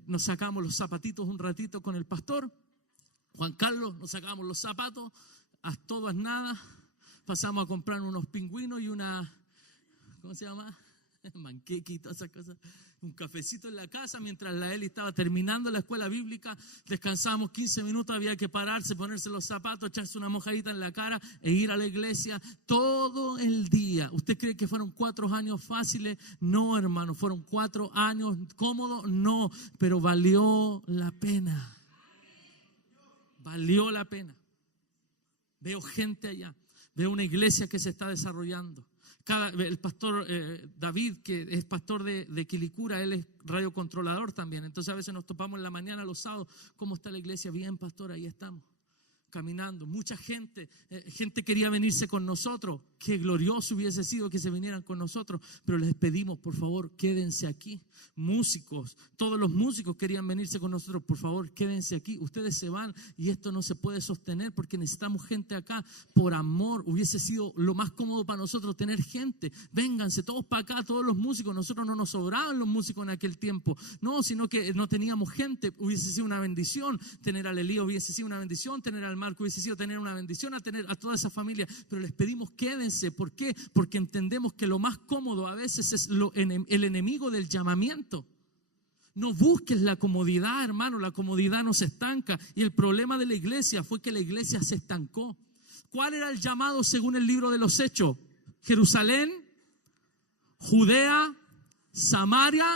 nos sacábamos los zapatitos un ratito con el pastor Juan Carlos, nos sacábamos los zapatos, haz nada, pasamos a comprar unos pingüinos y una, ¿cómo se llama? manqueque y todas esas cosas. Un cafecito en la casa mientras la Eli estaba terminando la escuela bíblica. Descansábamos 15 minutos, había que pararse, ponerse los zapatos, echarse una mojadita en la cara e ir a la iglesia todo el día. ¿Usted cree que fueron 4 años fáciles? No, hermano, fueron 4 años cómodos, no, pero valió la pena. Valió la pena. Veo gente allá, veo una iglesia que se está desarrollando. El pastor David, que es pastor de Quilicura, él es radiocontrolador también. Entonces a veces nos topamos en la mañana, los sábados. ¿Cómo está la iglesia? Bien, pastor, ahí estamos, caminando. Mucha gente quería venirse con nosotros. Qué glorioso hubiese sido que se vinieran con nosotros. Pero les pedimos, por favor, quédense aquí. Músicos, todos los músicos querían venirse con nosotros. Por favor, quédense aquí. Ustedes se van y esto no se puede sostener porque necesitamos gente acá. Por amor, hubiese sido lo más cómodo para nosotros tener gente. Vénganse todos para acá, todos los músicos. Nosotros no nos sobraban los músicos en aquel tiempo. No, sino que no teníamos gente. Hubiese sido una bendición tener al Elías, hubiese sido una bendición tener al Marco, hubiese sido tener una bendición a tener a toda esa familia. Pero les pedimos, quédense. ¿Por qué? Porque entendemos que lo más cómodo a veces es el enemigo del llamamiento. No busques la comodidad, hermano, la comodidad nos estanca. Y el problema de la iglesia fue que la iglesia se estancó. ¿Cuál era el llamado según el libro de los Hechos? Jerusalén, Judea, Samaria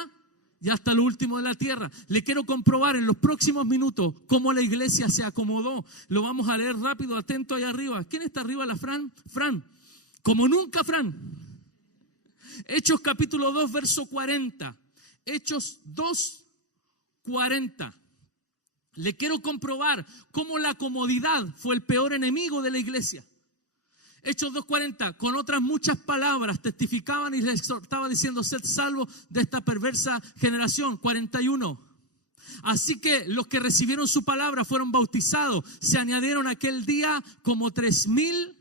y hasta lo último de la tierra. Le quiero comprobar en los próximos minutos cómo la iglesia se acomodó. Lo vamos a leer rápido, atento allá arriba. ¿Quién está arriba? La Fran. Fran. Como nunca, Fran. Hechos capítulo 2, verso 40. Hechos 2, 40. Le quiero comprobar cómo la comodidad fue el peor enemigo de la iglesia. Hechos 2:40, con otras muchas palabras testificaban y les exhortaba diciendo: sed salvos de esta perversa generación. 41. Así que los que recibieron su palabra fueron bautizados. Se añadieron aquel día como 3,000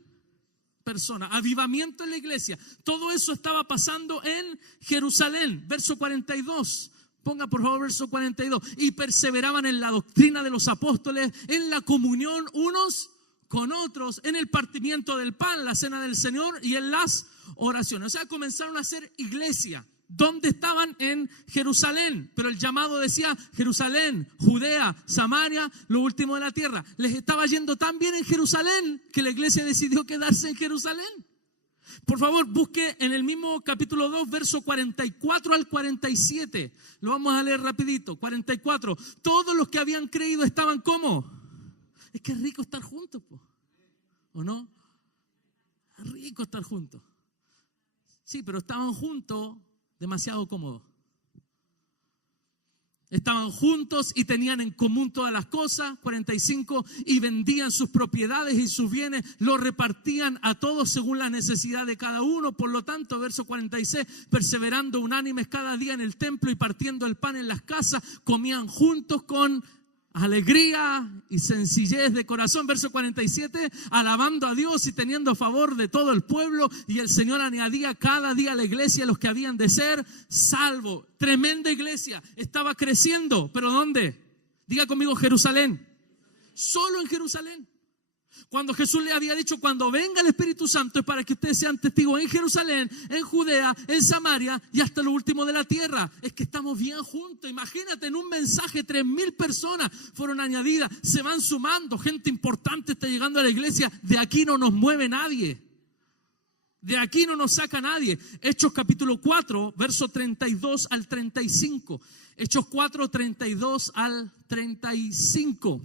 personas. Avivamiento en la iglesia. Todo eso estaba pasando en Jerusalén. Verso 42. Ponga por favor verso 42. Y perseveraban en la doctrina de los apóstoles, en la comunión unos con otros, en el partimiento del pan, la cena del Señor y en las oraciones. O sea, comenzaron a hacer iglesia. ¿Dónde estaban? En Jerusalén. Pero el llamado decía Jerusalén, Judea, Samaria, lo último de la tierra. Les estaba yendo tan bien en Jerusalén que la iglesia decidió quedarse en Jerusalén. Por favor, busque en el mismo capítulo 2, verso 44 al 47. Lo vamos a leer rapidito. 44. Todos los que habían creído estaban ¿cómo? Es que es rico estar juntos, ¿o no? Es rico estar juntos. Sí, pero estaban juntos demasiado cómodos. Estaban juntos y tenían en común todas las cosas. 45. Y vendían sus propiedades y sus bienes, los repartían a todos según la necesidad de cada uno. Por lo tanto, verso 46, perseverando unánimes cada día en el templo y partiendo el pan en las casas, comían juntos con alegría y sencillez de corazón. Verso 47, alabando a Dios y teniendo favor de todo el pueblo, y el Señor añadía cada día a la iglesia los que habían de ser salvos. Tremenda iglesia, estaba creciendo, pero ¿dónde? Diga conmigo, Jerusalén. Solo en Jerusalén. Cuando Jesús le había dicho, cuando venga el Espíritu Santo es para que ustedes sean testigos en Jerusalén, en Judea, en Samaria y hasta lo último de la tierra. Es que estamos bien juntos. Imagínate, en un mensaje 3,000 personas fueron añadidas. Se van sumando, gente importante está llegando a la iglesia. De aquí no nos mueve nadie. De aquí no nos saca nadie. Hechos capítulo 4, verso 32 al 35. Hechos 4, 32 al 35.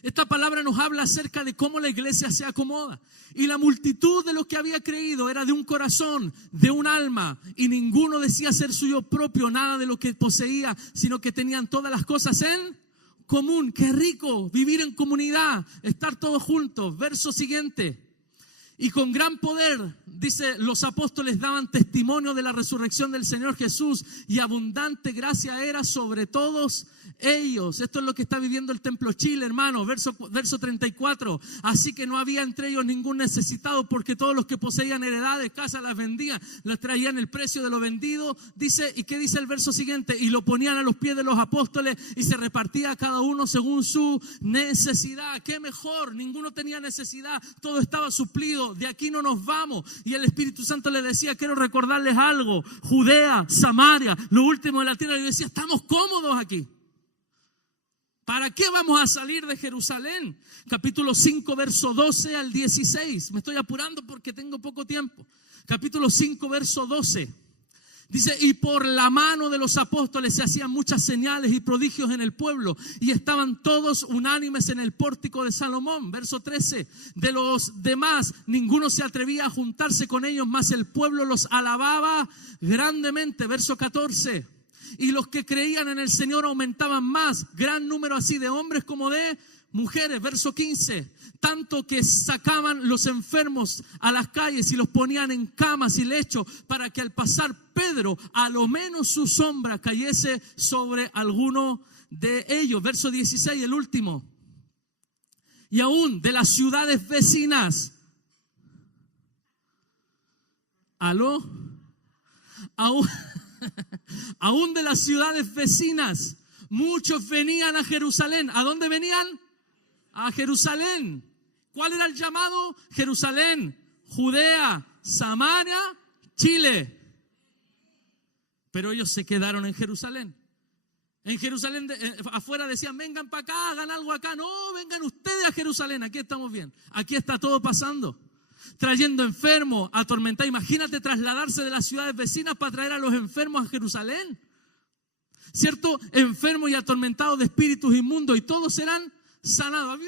Esta palabra nos habla acerca de cómo la iglesia se acomoda. Y la multitud de los que había creído era de un corazón, de un alma, y ninguno decía ser suyo propio nada de lo que poseía, sino que tenían todas las cosas en común. Qué rico vivir en comunidad, estar todos juntos. Verso siguiente. Y con gran poder, dice, los apóstoles daban testimonio de la resurrección del Señor Jesús, y abundante gracia era sobre todos ellos, esto es lo que está viviendo el Templo Chile, hermano, verso 34. Así que no había entre ellos ningún necesitado, porque todos los que poseían heredades, casas, las vendían, las traían el precio de lo vendido. Dice, ¿y qué dice el verso siguiente? Y lo ponían a los pies de los apóstoles y se repartía a cada uno según su necesidad. ¿Qué mejor? Ninguno tenía necesidad, todo estaba suplido. De aquí no nos vamos. Y el Espíritu Santo le decía, quiero recordarles algo: Judea, Samaria, lo último de la tierra. Y yo decía, estamos cómodos aquí. ¿Para qué vamos a salir de Jerusalén? Capítulo 5, verso 12 al 16. Me estoy apurando porque tengo poco tiempo. Capítulo 5, verso 12. Dice, y por la mano de los apóstoles se hacían muchas señales y prodigios en el pueblo, y estaban todos unánimes en el pórtico de Salomón. Verso 13, de los demás ninguno se atrevía a juntarse con ellos, mas el pueblo los alababa grandemente. Verso 14, y los que creían en el Señor aumentaban más, gran número así de hombres como de mujeres. Verso 15, tanto que sacaban los enfermos a las calles y los ponían en camas y lechos, para que al pasar Pedro, a lo menos su sombra cayese sobre alguno de ellos. Verso 16, el último. Y aún de las ciudades vecinas. ¿Aló? Aún de las ciudades vecinas, muchos venían a Jerusalén. ¿A dónde venían? A Jerusalén. ¿Cuál era el llamado? Jerusalén, Judea, Samaria, Chile. Pero ellos se quedaron en Jerusalén. En Jerusalén, afuera decían, vengan para acá, hagan algo acá. No, vengan ustedes a Jerusalén, aquí estamos bien. Aquí está todo pasando. Trayendo enfermos, atormentados. Imagínate trasladarse de las ciudades vecinas para traer a los enfermos a Jerusalén. ¿Cierto? Enfermos y atormentados de espíritus inmundos, y todos eran sanados.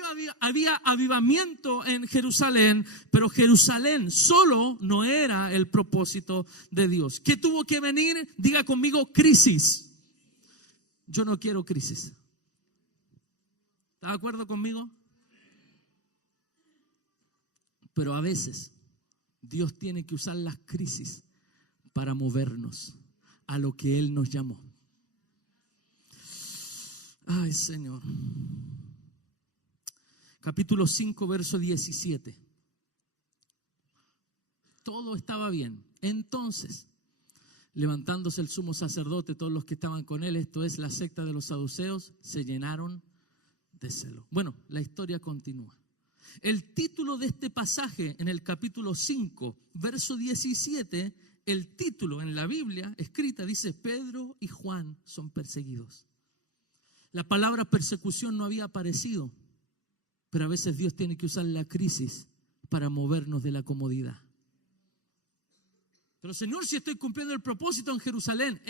Había avivamiento en Jerusalén, pero Jerusalén solo no era el propósito de Dios. ¿Qué tuvo que venir? Diga conmigo, crisis. Yo no quiero crisis. ¿Está de acuerdo conmigo? Pero a veces Dios tiene que usar las crisis para movernos a lo que Él nos llamó. Ay, Señor. Capítulo 5, verso 17. Todo estaba bien. Entonces, levantándose el sumo sacerdote, todos los que estaban con él, esto es la secta de los saduceos, se llenaron de celo. Bueno, la historia continúa. El título de este pasaje en el capítulo 5, verso 17, el título en la Biblia escrita dice, Pedro y Juan son perseguidos. La palabra persecución no había aparecido, pero a veces Dios tiene que usar la crisis para movernos de la comodidad. Pero Señor, si estoy cumpliendo el propósito en Jerusalén,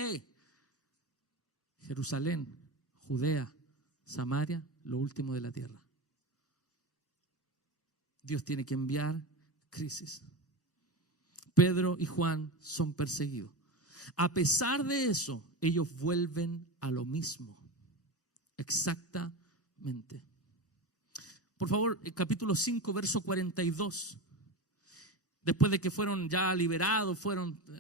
Jerusalén, Judea, Samaria, lo último de la tierra. Dios tiene que enviar crisis. Pedro y Juan son perseguidos. A pesar de eso, ellos vuelven a lo mismo. Exactamente. Por favor, el capítulo 5, verso 42. Después de que fueron ya liberados,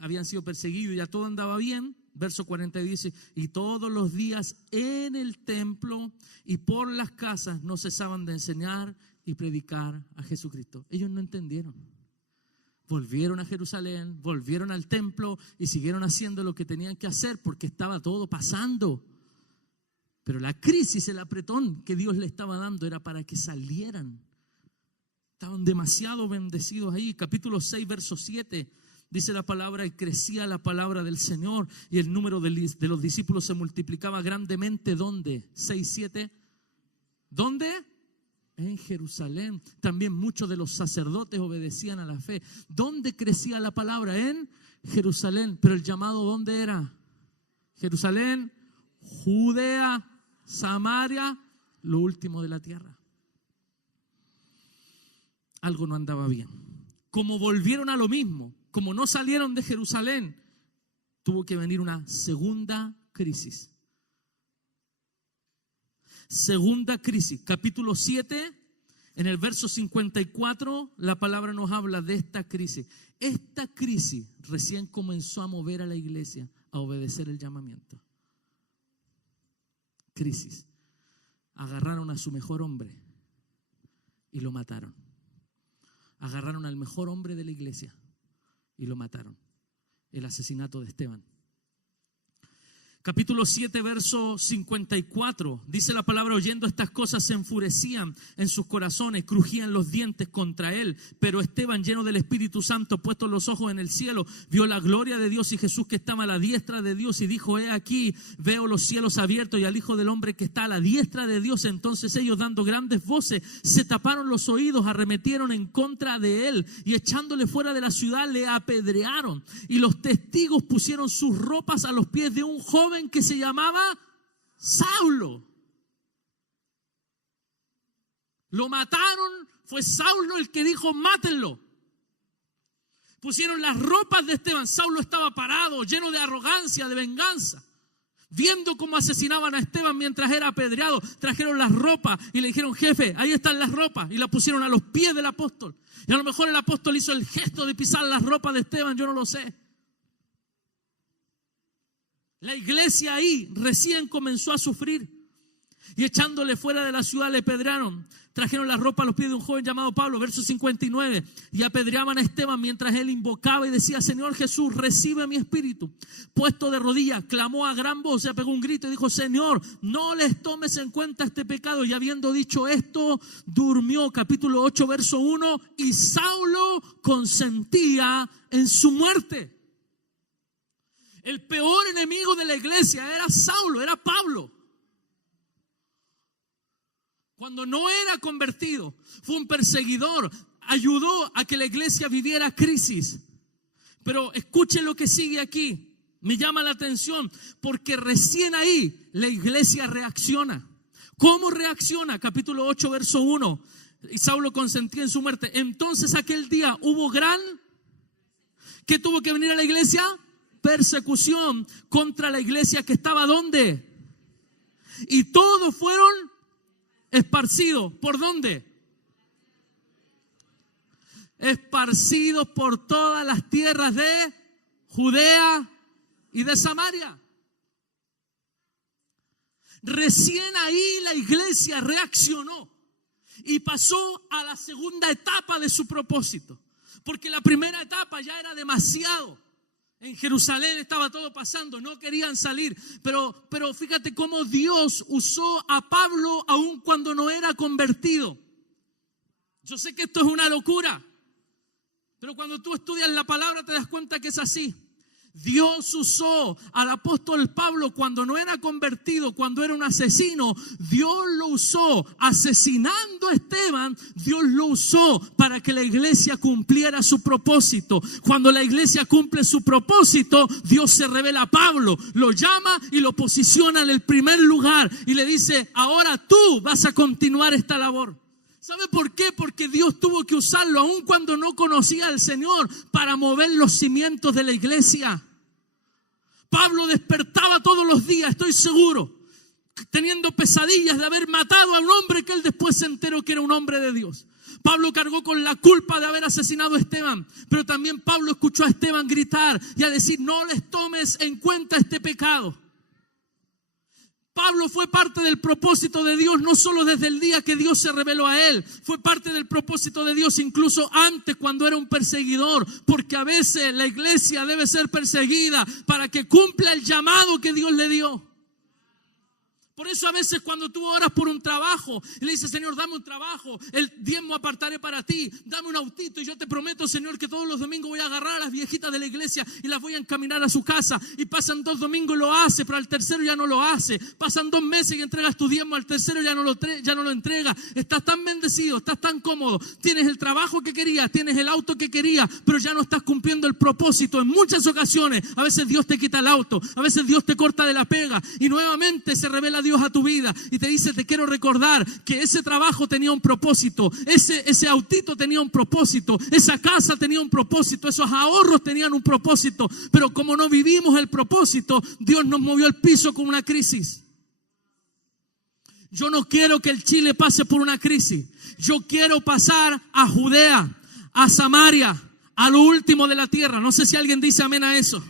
habían sido perseguidos, ya todo andaba bien. Verso 42 dice, y todos los días en el templo y por las casas no cesaban de enseñar y predicar a Jesucristo. Ellos no entendieron. Volvieron a Jerusalén, volvieron al templo y siguieron haciendo lo que tenían que hacer porque estaba todo pasando. Pero la crisis, el apretón que Dios le estaba dando era para que salieran. Estaban demasiado bendecidos ahí. Capítulo 6, verso 7, dice la palabra, y crecía la palabra del Señor y el número de los discípulos se multiplicaba grandemente. ¿Dónde? 6, 7. ¿Dónde? En Jerusalén. También muchos de los sacerdotes obedecían a la fe. ¿Dónde crecía la palabra? En Jerusalén. Pero el llamado, ¿dónde era? Jerusalén, Judea, Samaria, lo último de la tierra. Algo no andaba bien. Como volvieron a lo mismo, como no salieron de Jerusalén, tuvo que venir una segunda crisis. Segunda crisis. Capítulo 7, en el verso 54, la palabra nos habla de esta crisis. Esta crisis recién comenzó a mover a la iglesia a obedecer el llamamiento. crisis. Agarraron a su mejor hombre y lo mataron. Agarraron al mejor hombre de la iglesia y lo mataron. El asesinato de Esteban. Capítulo 7, verso 54, dice la palabra: oyendo estas cosas se enfurecían en sus corazones, crujían los dientes contra él. Pero Esteban, lleno del Espíritu Santo, puestos los ojos en el cielo, vio la gloria de Dios y Jesús que estaba a la diestra de Dios, y dijo: he aquí, veo los cielos abiertos y al Hijo del Hombre que está a la diestra de Dios. Entonces ellos, dando grandes voces, se taparon los oídos, arremetieron en contra de él y echándole fuera de la ciudad le apedrearon. Y los testigos pusieron sus ropas a los pies de un joven que se llamaba Saulo. Lo mataron, fue Saulo el que dijo: mátenlo. Pusieron las ropas de Esteban. Saulo estaba parado, lleno de arrogancia, de venganza, viendo cómo asesinaban a Esteban mientras era apedreado. Trajeron las ropas y le dijeron: jefe, ahí están las ropas, y la pusieron a los pies del apóstol. Y a lo mejor el apóstol hizo el gesto de pisar las ropas de Esteban, yo no lo sé. La iglesia ahí recién comenzó a sufrir. Y echándole fuera de la ciudad le apedrearon. Trajeron la ropa a los pies de un joven llamado Pablo, verso 59. Y apedreaban a Esteban mientras él invocaba y decía: Señor Jesús, recibe mi espíritu. Puesto de rodillas, clamó a gran voz, se pegó un grito y dijo: Señor, no les tomes en cuenta este pecado. Y habiendo dicho esto, durmió. Capítulo 8, verso 1. Y Saulo consentía en su muerte. El peor enemigo de la iglesia era Saulo, era Pablo. Cuando no era convertido, fue un perseguidor, ayudó a que la iglesia viviera crisis. Pero escuchen lo que sigue aquí, me llama la atención, porque recién ahí la iglesia reacciona. ¿Cómo reacciona? Capítulo 8, verso 1. Y Saulo consentía en su muerte. Entonces aquel día hubo gran... ¿Qué tuvo que venir a la iglesia? Persecución contra la iglesia que estaba ¿dónde? Y todos fueron esparcidos. ¿Por dónde? Esparcidos por todas las tierras de Judea y de Samaria. Recién ahí la iglesia reaccionó y pasó a la segunda etapa de su propósito. Porque la primera etapa ya era demasiado. En Jerusalén estaba todo pasando, no querían salir. Pero fíjate cómo Dios usó a Pablo aun cuando no era convertido. Yo sé que esto es una locura, pero cuando tú estudias la palabra te das cuenta que es así. Dios usó al apóstol Pablo cuando no era convertido, cuando era un asesino. Dios lo usó asesinando a Esteban. Dios lo usó para que la iglesia cumpliera su propósito. Cuando la iglesia cumple su propósito, Dios se revela a Pablo, lo llama y lo posiciona en el primer lugar y le dice: ahora tú vas a continuar esta labor. ¿Sabe por qué? Porque Dios tuvo que usarlo aun cuando no conocía al Señor para mover los cimientos de la iglesia. Pablo despertaba todos los días, estoy seguro, teniendo pesadillas de haber matado a un hombre que él después se enteró que era un hombre de Dios. Pablo cargó con la culpa de haber asesinado a Esteban, pero también Pablo escuchó a Esteban gritar y a decir: no les tomes en cuenta este pecado. Pablo fue parte del propósito de Dios, no solo desde el día que Dios se reveló a él, fue parte del propósito de Dios incluso antes, cuando era un perseguidor, porque a veces la iglesia debe ser perseguida para que cumpla el llamado que Dios le dio. Por eso a veces cuando tú oras por un trabajo y le dices: Señor, dame un trabajo, el diezmo apartaré para ti, dame un autito y yo te prometo, Señor, que todos los domingos voy a agarrar a las viejitas de la iglesia y las voy a encaminar a su casa. Y pasan 2 domingos y lo hace, pero al tercero ya no lo hace. Pasan 2 meses y entregas tu diezmo, al tercero ya no lo entrega. Estás tan bendecido, estás tan cómodo, tienes el trabajo que querías, tienes el auto que querías, pero ya no estás cumpliendo el propósito. En muchas ocasiones, a veces Dios te quita el auto, a veces Dios te corta de la pega y nuevamente se revela Dios a tu vida y te dice: te quiero recordar que ese trabajo tenía un propósito, ese autito tenía un propósito, esa casa tenía un propósito, esos ahorros tenían un propósito, pero como no vivimos el propósito, Dios nos movió el piso con una crisis. Yo no quiero que el Chile pase por una crisis. Yo quiero pasar a Judea, a Samaria, a lo último de la tierra. No sé si alguien dice amén a eso.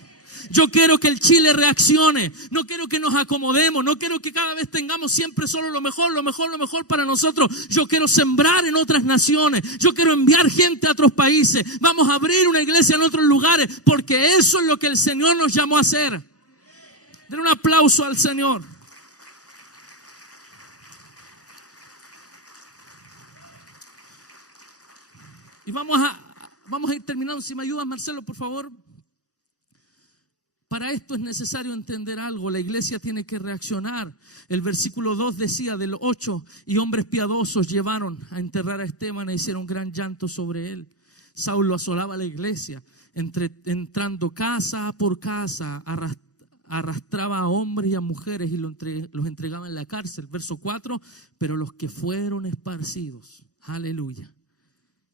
Yo quiero que el Chile reaccione. No quiero que nos acomodemos. No quiero que cada vez tengamos siempre solo lo mejor para nosotros. Yo quiero sembrar en otras naciones. Yo quiero enviar gente a otros países. Vamos a abrir una iglesia en otros lugares, porque eso es lo que el Señor nos llamó a hacer. Den un aplauso al Señor. Y vamos a ir terminando. Si me ayudas, Marcelo, por favor. Para esto es necesario entender algo. La iglesia tiene que reaccionar. El versículo 2 decía del 8: y hombres piadosos llevaron a enterrar a Esteban e hicieron gran llanto sobre él. Saulo asolaba la iglesia, entrando casa por casa, arrastraba a hombres y a mujeres y los entregaba en la cárcel. Verso 4: pero los que fueron esparcidos, aleluya,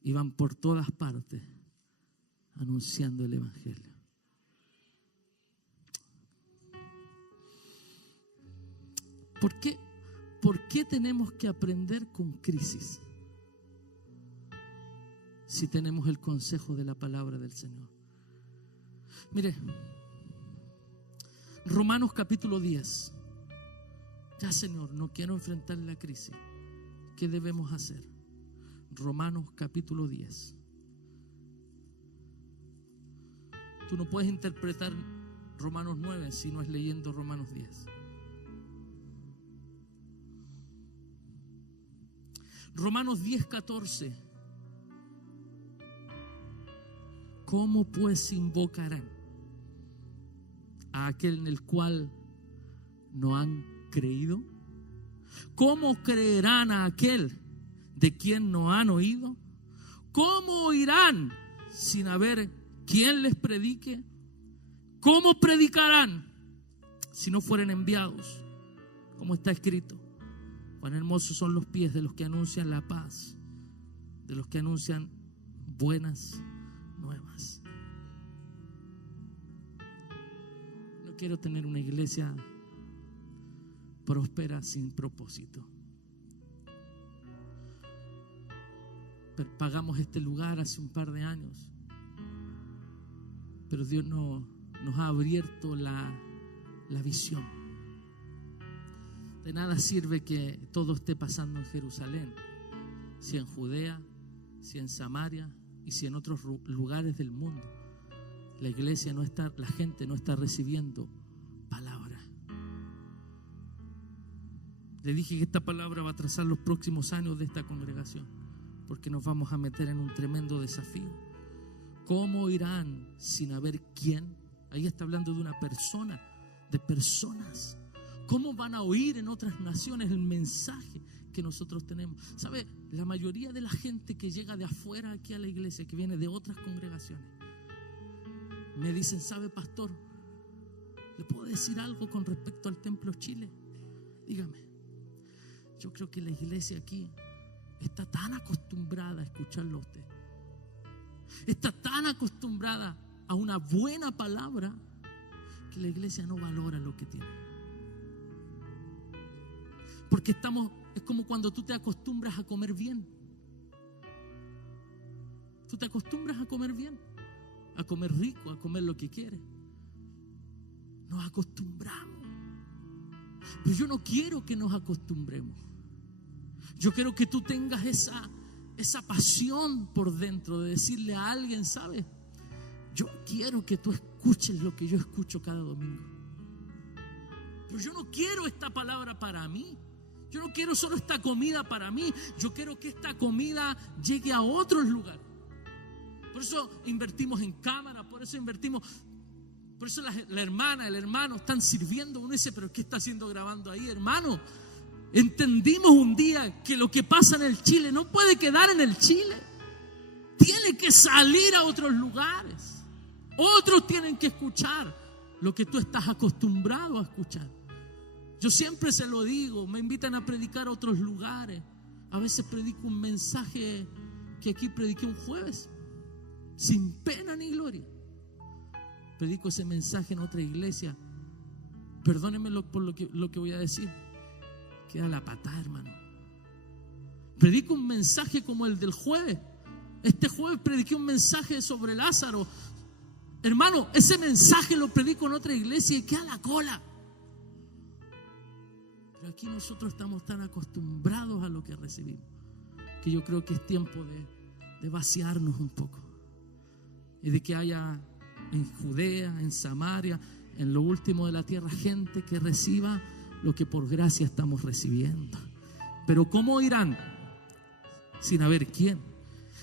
iban por todas partes anunciando el evangelio. ¿Por qué tenemos que aprender con crisis si tenemos el consejo de la palabra del Señor? Mire, Romanos capítulo 10. Ya, Señor, no quiero enfrentar la crisis. ¿Qué debemos hacer? Romanos capítulo 10. Tú no puedes interpretar Romanos 9 si no es leyendo Romanos 10. Romanos 10:14. ¿Cómo pues invocarán a aquel en el cual no han creído? ¿Cómo creerán a aquel de quien no han oído? ¿Cómo oirán sin haber quien les predique? ¿Cómo predicarán si no fueren enviados? Como está escrito: cuán hermosos son los pies de los que anuncian la paz, de los que anuncian buenas nuevas. No quiero tener una iglesia próspera sin propósito. Pagamos este lugar hace un par de años, pero Dios nos ha abierto la visión. De nada sirve que todo esté pasando en Jerusalén, si en Judea, si en Samaria y si en otros lugares del mundo la iglesia no está, la gente no está recibiendo palabra. Le dije que esta palabra va a trazar los próximos años de esta congregación, porque nos vamos a meter en un tremendo desafío. ¿Cómo irán sin haber quién? Ahí está hablando de una persona, de personas. ¿Cómo van a oír en otras naciones el mensaje que nosotros tenemos? ¿Sabe? La mayoría de la gente que llega de afuera aquí a la iglesia, que viene de otras congregaciones, me dicen: ¿sabe, pastor? ¿Le puedo decir algo con respecto al Templo Chile? Dígame. Yo creo que la iglesia aquí está tan acostumbrada a escucharlo a usted. Está tan acostumbrada a una buena palabra que la iglesia no valora lo que tiene. Porque es como cuando tú te acostumbras a comer bien. Tú te acostumbras a comer bien, a comer rico, a comer lo que quieres. Nos acostumbramos. Pero yo no quiero que nos acostumbremos. Yo quiero que tú tengas esa pasión por dentro de decirle a alguien: ¿sabes? Yo quiero que tú escuches lo que yo escucho cada domingo. Pero yo no quiero esta palabra para mí. Yo no quiero solo esta comida para mí. Yo quiero que esta comida llegue a otros lugares. Por eso invertimos en cámara, por eso la hermana, el hermano están sirviendo. Uno dice: ¿pero qué está haciendo grabando ahí, hermano? Entendimos un día que lo que pasa en el Chile no puede quedar en el Chile. Tiene que salir a otros lugares. Otros tienen que escuchar lo que tú estás acostumbrado a escuchar. Yo siempre se lo digo, me invitan a predicar a otros lugares. A veces predico un mensaje que aquí prediqué un jueves, sin pena ni gloria. Predico ese mensaje en otra iglesia. Perdónenme por lo que voy a decir. Queda la patada, hermano. Predico un mensaje como el del jueves. Este jueves prediqué un mensaje sobre Lázaro. Hermano, ese mensaje lo predico en otra iglesia y queda la cola. Pero aquí nosotros estamos tan acostumbrados a lo que recibimos que yo creo que es tiempo de vaciarnos un poco y de que haya en Judea, en Samaria, en lo último de la tierra, gente que reciba lo que por gracia estamos recibiendo. Pero ¿cómo irán sin haber quién?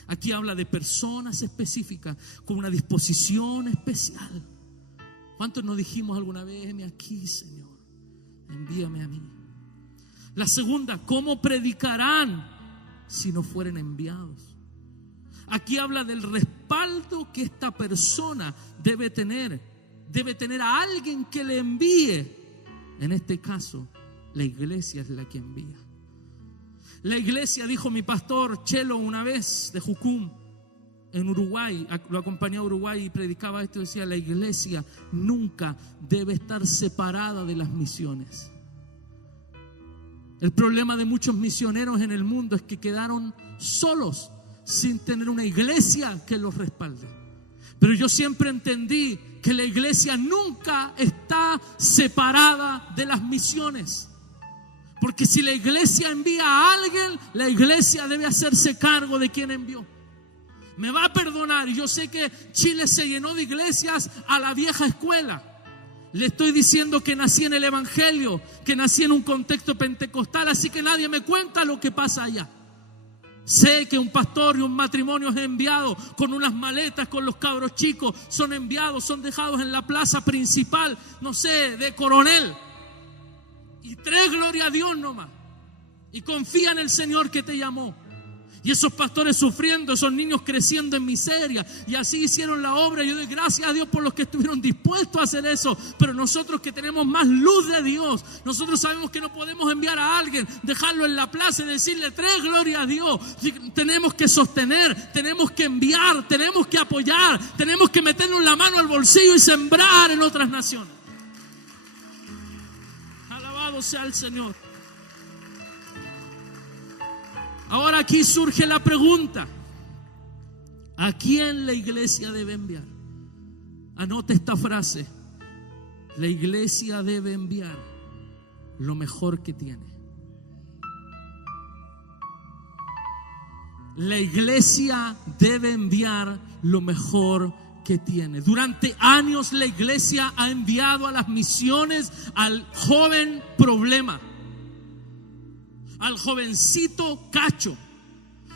Aquí habla de personas específicas con una disposición especial. ¿Cuántos nos dijimos alguna vez: heme aquí, Señor, envíame a mí? La segunda, ¿cómo predicarán si no fueren enviados? Aquí habla del respaldo que esta persona debe tener a alguien que le envíe. En este caso, la iglesia es la que envía. La iglesia, dijo mi pastor Chelo una vez de Jucum, en Uruguay, lo acompañé a Uruguay y predicaba esto, decía: la iglesia nunca debe estar separada de las misiones. El problema de muchos misioneros en el mundo es que quedaron solos, sin tener una iglesia que los respalde. Pero yo siempre entendí que la iglesia nunca está separada de las misiones. Porque si la iglesia envía a alguien, la iglesia debe hacerse cargo de quien envió. Me va a perdonar, y yo sé que Chile se llenó de iglesias a la vieja escuela. Le estoy diciendo que nací en el evangelio, que nací en un contexto pentecostal, así que nadie me cuenta lo que pasa allá. Sé que un pastor y un matrimonio es enviado con unas maletas con los cabros chicos, son enviados, son dejados en la plaza principal, no sé, de Coronel, y 3 gloria a Dios nomás, y confía en el Señor que te llamó. Y esos pastores sufriendo, esos niños creciendo en miseria, y así hicieron la obra. Yo doy gracias a Dios por los que estuvieron dispuestos a hacer eso. Pero nosotros que tenemos más luz de Dios, nosotros sabemos que no podemos enviar a alguien, dejarlo en la plaza y decirle 3 gloria a Dios. Tenemos que sostener, tenemos que enviar, tenemos que apoyar, tenemos que meternos la mano al bolsillo y sembrar en otras naciones. Alabado sea el Señor. Ahora aquí surge la pregunta: ¿a quién la iglesia debe enviar? Anote esta frase: la iglesia debe enviar lo mejor que tiene. La iglesia debe enviar lo mejor que tiene. Durante años la iglesia ha enviado a las misiones al joven problema, al jovencito cacho,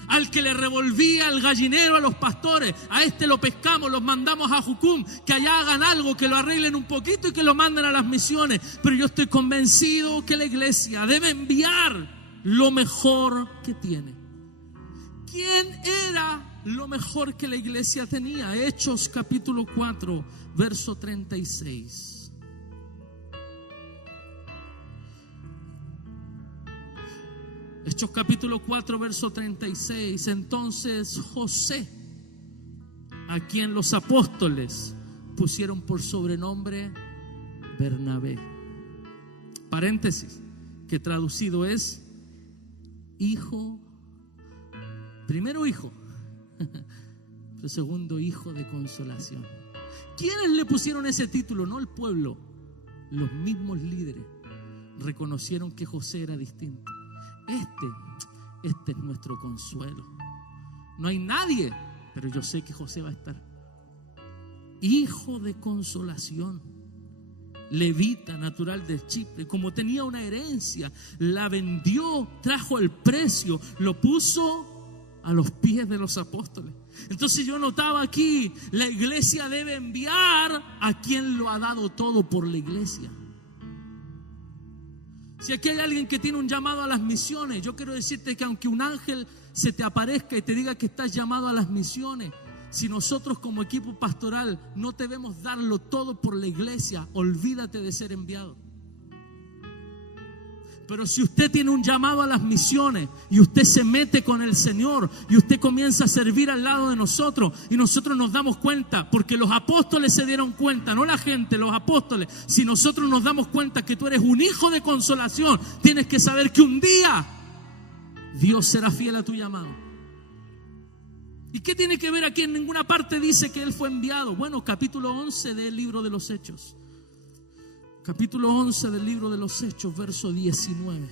al que le revolvía el gallinero a los pastores. A este lo pescamos, los mandamos a Jucum, que allá hagan algo, que lo arreglen un poquito y que lo manden a las misiones. Pero yo estoy convencido que la iglesia debe enviar lo mejor que tiene. ¿Quién era lo mejor que la iglesia tenía? Hechos capítulo 4, verso 36. Hechos capítulo 4, verso 36. Entonces José, a quien los apóstoles pusieron por sobrenombre Bernabé, paréntesis, que traducido es hijo, primero hijo, pero segundo hijo de consolación. ¿Quiénes le pusieron ese título? No el pueblo, los mismos líderes reconocieron que José era distinto. Este es nuestro consuelo. No hay nadie, pero yo sé que José va a estar. Hijo de consolación, levita, natural de Chipre. Como tenía una herencia, la vendió, trajo el precio, lo puso a los pies de los apóstoles. Entonces yo notaba aquí: la iglesia debe enviar a quien lo ha dado todo por la iglesia. Si aquí hay alguien que tiene un llamado a las misiones, yo quiero decirte que aunque un ángel se te aparezca y te diga que estás llamado a las misiones, si nosotros como equipo pastoral no debemos darlo todo por la iglesia, olvídate de ser enviado. Pero si usted tiene un llamado a las misiones y usted se mete con el Señor y usted comienza a servir al lado de nosotros, y nosotros nos damos cuenta, porque los apóstoles se dieron cuenta, no la gente, los apóstoles, si nosotros nos damos cuenta que tú eres un hijo de consolación, tienes que saber que un día Dios será fiel a tu llamado. ¿Y qué tiene que ver aquí? En ninguna parte dice que él fue enviado. Bueno, capítulo 11 del libro de los Hechos. Capítulo 11 del libro de los Hechos, verso 19.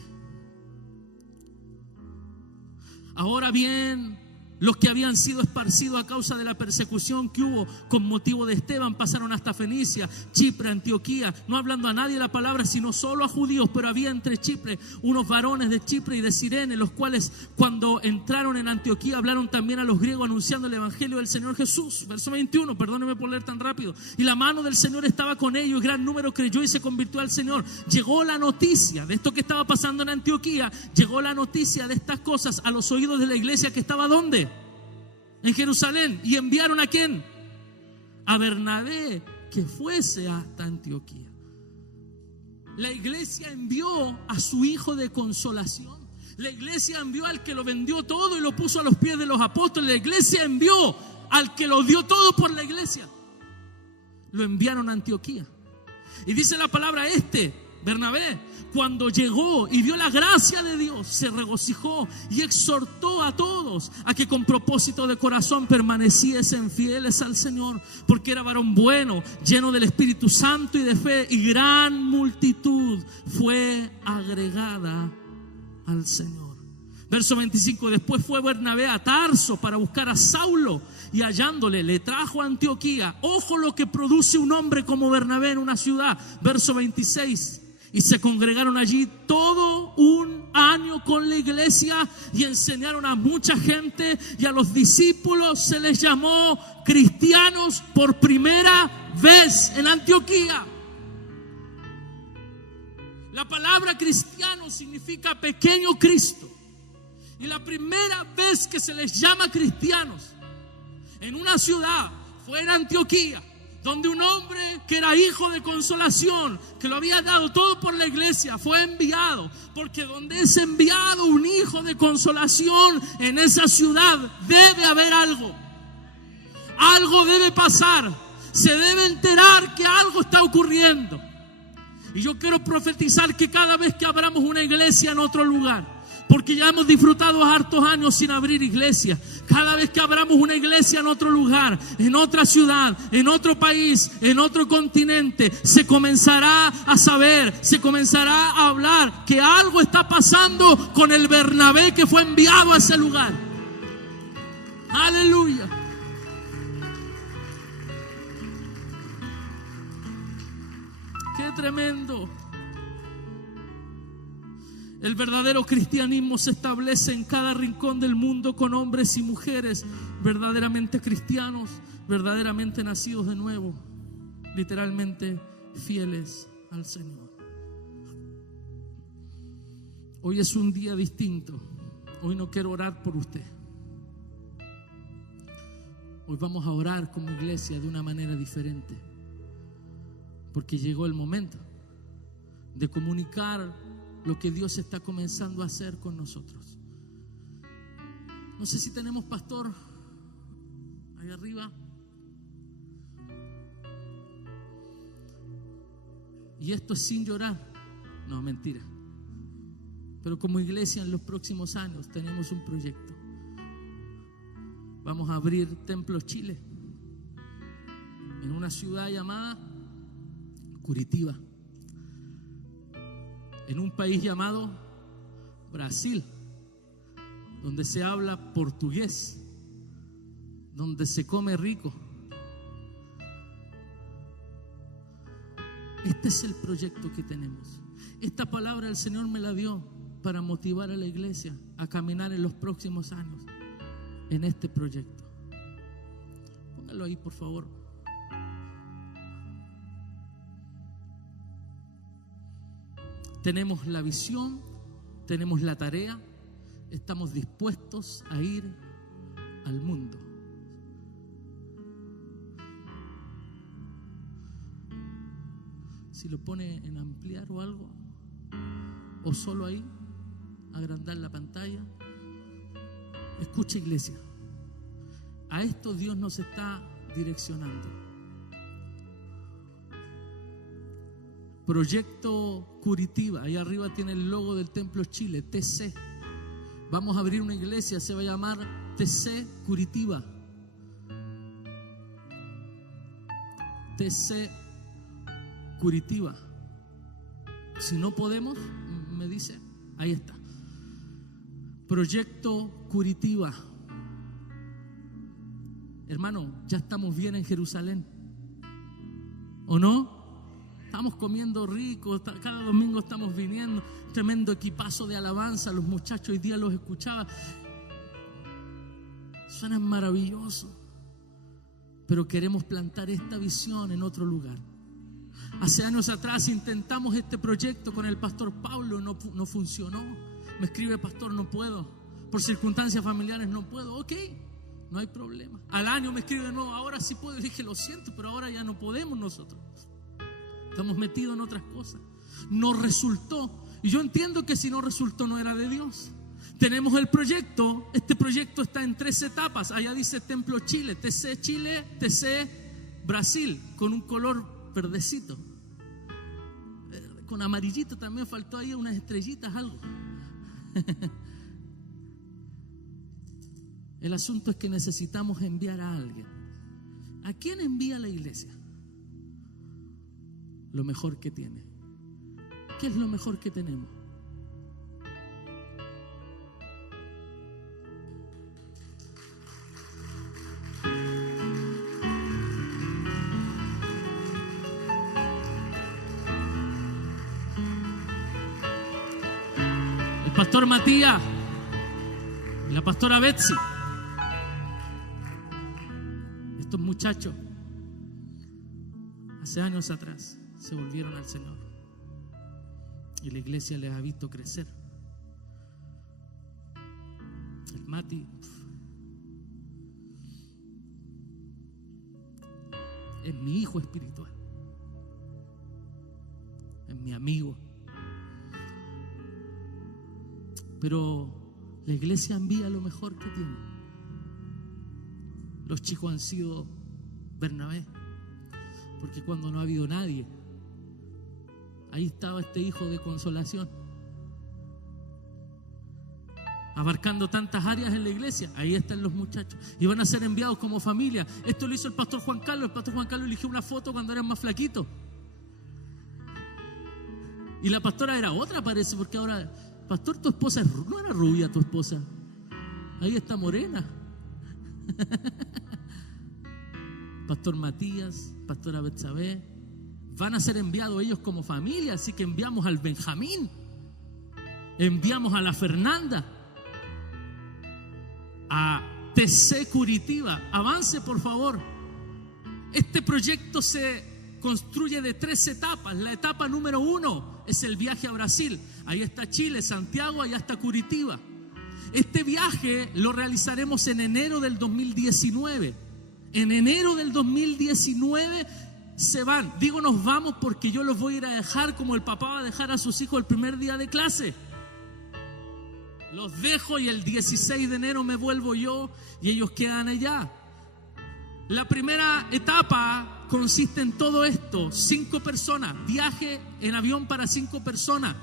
Ahora bien, los que habían sido esparcidos a causa de la persecución que hubo con motivo de Esteban pasaron hasta Fenicia, Chipre, Antioquía, no hablando a nadie la palabra, sino solo a judíos. Pero había entre Chipre unos varones de Chipre y de Cirene, los cuales cuando entraron en Antioquía hablaron también a los griegos anunciando el evangelio del Señor Jesús. Verso 21, perdónenme por leer tan rápido. Y la mano del Señor estaba con ellos, gran número creyó y se convirtió al Señor. Llegó la noticia de esto que estaba pasando en Antioquía, llegó la noticia de estas cosas a los oídos de la iglesia que estaba ¿dónde? En Jerusalén. ¿Y enviaron a quién? A Bernabé, que fuese hasta Antioquía. La iglesia envió a su hijo de consolación. La iglesia envió al que lo vendió todo y lo puso a los pies de los apóstoles. La iglesia envió al que lo dio todo por la iglesia. Lo enviaron a Antioquía. Y dice la palabra Bernabé, cuando llegó y vio la gracia de Dios, se regocijó y exhortó a todos a que con propósito de corazón permaneciesen fieles al Señor, porque era varón bueno, lleno del Espíritu Santo y de fe, y gran multitud fue agregada al Señor. Verso 25, después fue Bernabé a Tarso para buscar a Saulo, y hallándole le trajo a Antioquía. Ojo lo que produce un hombre como Bernabé en una ciudad. Verso 26, y se congregaron allí todo un año con la iglesia y enseñaron a mucha gente, y a los discípulos se les llamó cristianos por primera vez en Antioquía. La palabra cristiano significa pequeño Cristo. Y la primera vez que se les llama cristianos en una ciudad fue en Antioquía, donde un hombre que era hijo de consolación, que lo había dado todo por la iglesia, fue enviado. Porque donde es enviado un hijo de consolación, en esa ciudad debe haber algo. Algo debe pasar. Se debe enterar que algo está ocurriendo. Y yo quiero profetizar que cada vez que abramos una iglesia en otro lugar, porque ya hemos disfrutado hartos años sin abrir iglesia, cada vez que abramos una iglesia en otro lugar, en otra ciudad, en otro país, en otro continente, se comenzará a saber, se comenzará a hablar que algo está pasando con el Bernabé que fue enviado a ese lugar. Aleluya. Qué tremendo. El verdadero cristianismo se establece en cada rincón del mundo con hombres y mujeres verdaderamente cristianos, verdaderamente nacidos de nuevo, literalmente fieles al Señor. Hoy es un día distinto. Hoy no quiero orar por usted. Hoy vamos a orar como iglesia de una manera diferente, porque llegó el momento de comunicar lo que Dios está comenzando a hacer con nosotros. No sé si tenemos pastor ahí arriba. Y esto es sin llorar. No, mentira. Pero como iglesia en los próximos años tenemos un proyecto. Vamos a abrir Templos Chile en una ciudad llamada Curitiba, en un país llamado Brasil, donde se habla portugués, donde se come rico. Este es el proyecto que tenemos. Esta palabra el Señor me la dio para motivar a la iglesia a caminar en los próximos años en este proyecto. Póngalo ahí, por favor. Tenemos la visión, tenemos la tarea, estamos dispuestos a ir al mundo. Si lo pone en ampliar o algo, o solo ahí, agrandar la pantalla. Escucha, iglesia, a esto Dios nos está direccionando. Proyecto Curitiba, ahí arriba tiene el logo del Templos Chile, TC. Vamos a abrir una iglesia, se va a llamar TC Curitiba. TC Curitiba. Si no podemos, me dice, ahí está. Proyecto Curitiba. Hermano, ya estamos bien en Jerusalén, ¿o no? Estamos comiendo rico, cada domingo estamos viniendo, tremendo equipazo de alabanza, los muchachos hoy día los escuchaba, suenan maravillosos, pero queremos plantar esta visión en otro lugar. Hace años atrás intentamos este proyecto con el pastor Pablo, no funcionó. Me escribe: pastor, no puedo, por circunstancias familiares no puedo. Ok, no hay problema. Al año me escribe: no, ahora sí puedo. Le dije: lo siento, pero ahora ya no podemos nosotros. Estamos metidos en otras cosas. No resultó. Y yo entiendo que si no resultó no era de Dios. Tenemos el proyecto. Este proyecto está en 3 etapas. Allá dice Templo Chile, TC Brasil, con un color verdecito. Con amarillito también faltó ahí unas estrellitas, algo. El asunto es que necesitamos enviar a alguien. ¿A quién envía la iglesia? Lo mejor que tiene. ¿Qué es lo mejor que tenemos? El pastor Matías y la pastora Betsy. Estos muchachos hace años atrás se volvieron al Señor y la iglesia les ha visto crecer. El Mati es mi hijo espiritual, es mi amigo, pero la iglesia envía lo mejor que tiene. Los chicos han sido Bernabé, porque cuando no ha habido nadie, ahí estaba este hijo de consolación, abarcando tantas áreas en la iglesia. Ahí están los muchachos y van a ser enviados como familia. Esto lo hizo el pastor Juan Carlos. El pastor Juan Carlos eligió una foto cuando eran más flaquitos y la pastora era otra, parece, porque ahora, pastor, tu esposa no era rubia, tu esposa ahí está morena. Pastor Matías, pastora Betsabé, van a ser enviados ellos como familia. Así que enviamos al Benjamín, enviamos a la Fernanda, a TC Curitiba. Avance, por favor. Este proyecto se construye de 3 etapas. La etapa número 1 es el viaje a Brasil. Ahí está Chile, Santiago, allá está Curitiba. Este viaje lo realizaremos en enero del 2019. En enero del 2019 se van. Digo nos vamos porque yo los voy a ir a dejar como el papá va a dejar a sus hijos el primer día de clase. Los dejo y el 16 de enero me vuelvo yo y ellos quedan allá. La primera etapa consiste en todo esto: 5 personas, viaje en avión para 5 personas,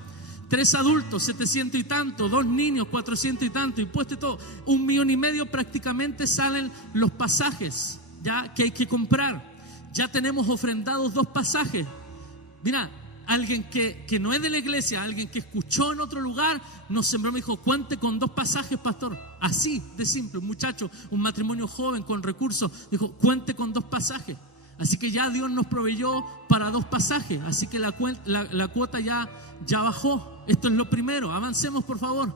3 adultos, 700 y tanto, 2 niños, 400 y tanto, impuesto y todo. 1,5 millones prácticamente salen los pasajes, ya que hay que comprar. Ya tenemos ofrendados 2 pasajes. Mira, alguien que no es de la iglesia, alguien que escuchó en otro lugar, nos sembró, me dijo: cuente con 2 pasajes, pastor. Así de simple, un muchacho, un matrimonio joven con recursos, dijo: cuente con 2 pasajes. Así que ya Dios nos proveyó para 2 pasajes. Así que la cuota ya bajó. Esto es lo primero. Avancemos, por favor.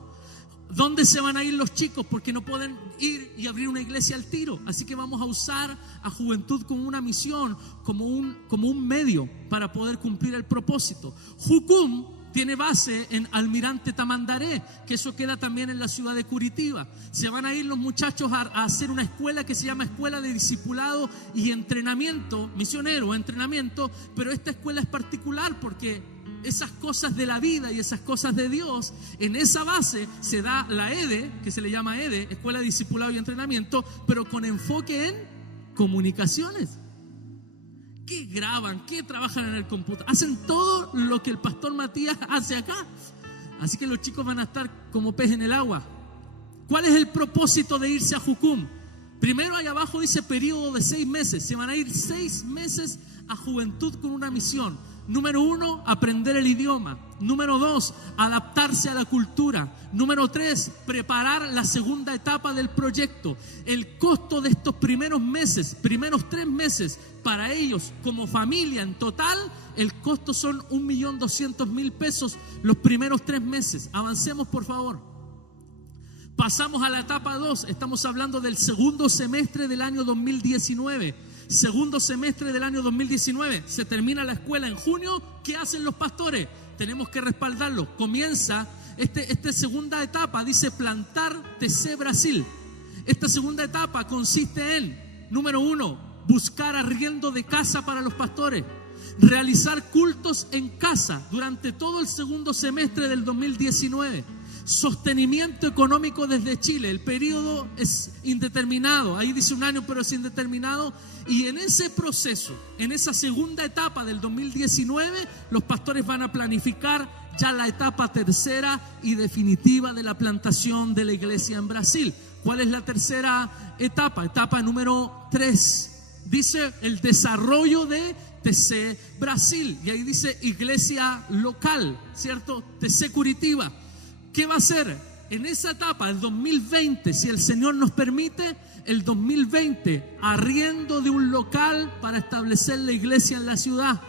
¿Dónde se van a ir los chicos? Porque no pueden ir y abrir una iglesia al tiro. Así que vamos a usar a Juventud como una misión, como un medio para poder cumplir el propósito. Jucum tiene base en Almirante Tamandaré, que eso queda también en la ciudad de Curitiba. Se van a ir los muchachos a hacer una escuela que se llama Escuela de Discipulado y Entrenamiento, misionero, entrenamiento, pero esta escuela es particular porque esas cosas de la vida y esas cosas de Dios, en esa base se da la EDE, que se le llama EDE, Escuela de Discipulado y Entrenamiento, pero con enfoque en comunicaciones. ¿Qué graban? ¿Qué trabajan en el computador? Hacen todo lo que el pastor Matías hace acá. Así que los chicos van a estar como pez en el agua. ¿Cuál es el propósito de irse a Jucum? Primero, ahí abajo dice periodo de 6 meses. Se van a ir 6 meses a juventud con una misión. Número 1, aprender el idioma. Número 2, adaptarse a la cultura. Número 3, preparar la segunda etapa del proyecto. El costo de estos primeros 3 meses, para ellos como familia en total, el costo son 1.200.000 pesos los primeros 3 meses. Avancemos, por favor. Pasamos a la etapa 2. Estamos hablando del segundo semestre del año 2019. Segundo semestre del año 2019. Se termina la escuela en junio. ¿Qué hacen los pastores? Tenemos que respaldarlo. Comienza esta segunda etapa. Dice plantar TC Brasil. Esta segunda etapa consiste en, número 1, buscar arriendo de casa para los pastores. Realizar cultos en casa durante todo el segundo semestre del 2019. Sostenimiento económico desde Chile. El periodo es indeterminado. Ahí dice 1 año, pero es indeterminado. Y en ese proceso, en esa segunda etapa del 2019, los pastores van a planificar ya la etapa tercera y definitiva de la plantación de la iglesia en Brasil. ¿Cuál es la tercera etapa? Etapa número 3. Dice el desarrollo de TC Brasil. Y ahí dice iglesia local, ¿cierto? TC Curitiba. ¿Qué va a hacer? En esa etapa, el 2020, si el Señor nos permite, el 2020, arriendo de un local para establecer la iglesia en la ciudad,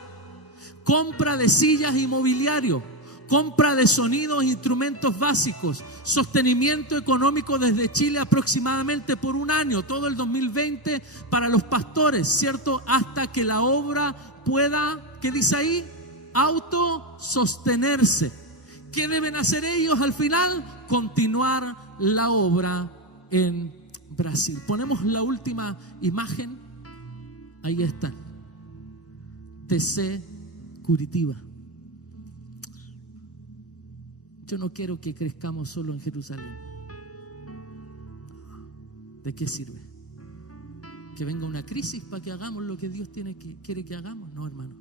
compra de sillas y mobiliario, compra de sonidos e instrumentos básicos, sostenimiento económico desde Chile aproximadamente por 1 año, todo el 2020 para los pastores, ¿cierto? Hasta que la obra pueda, ¿qué dice ahí? Autosostenerse. ¿Qué deben hacer ellos al final? Continuar la obra en Brasil. Ponemos la última imagen. Ahí está. TC Curitiba. Yo no quiero que crezcamos solo en Jerusalén. ¿De qué sirve? ¿Que venga una crisis para que hagamos lo que Dios quiere que hagamos? No, hermano.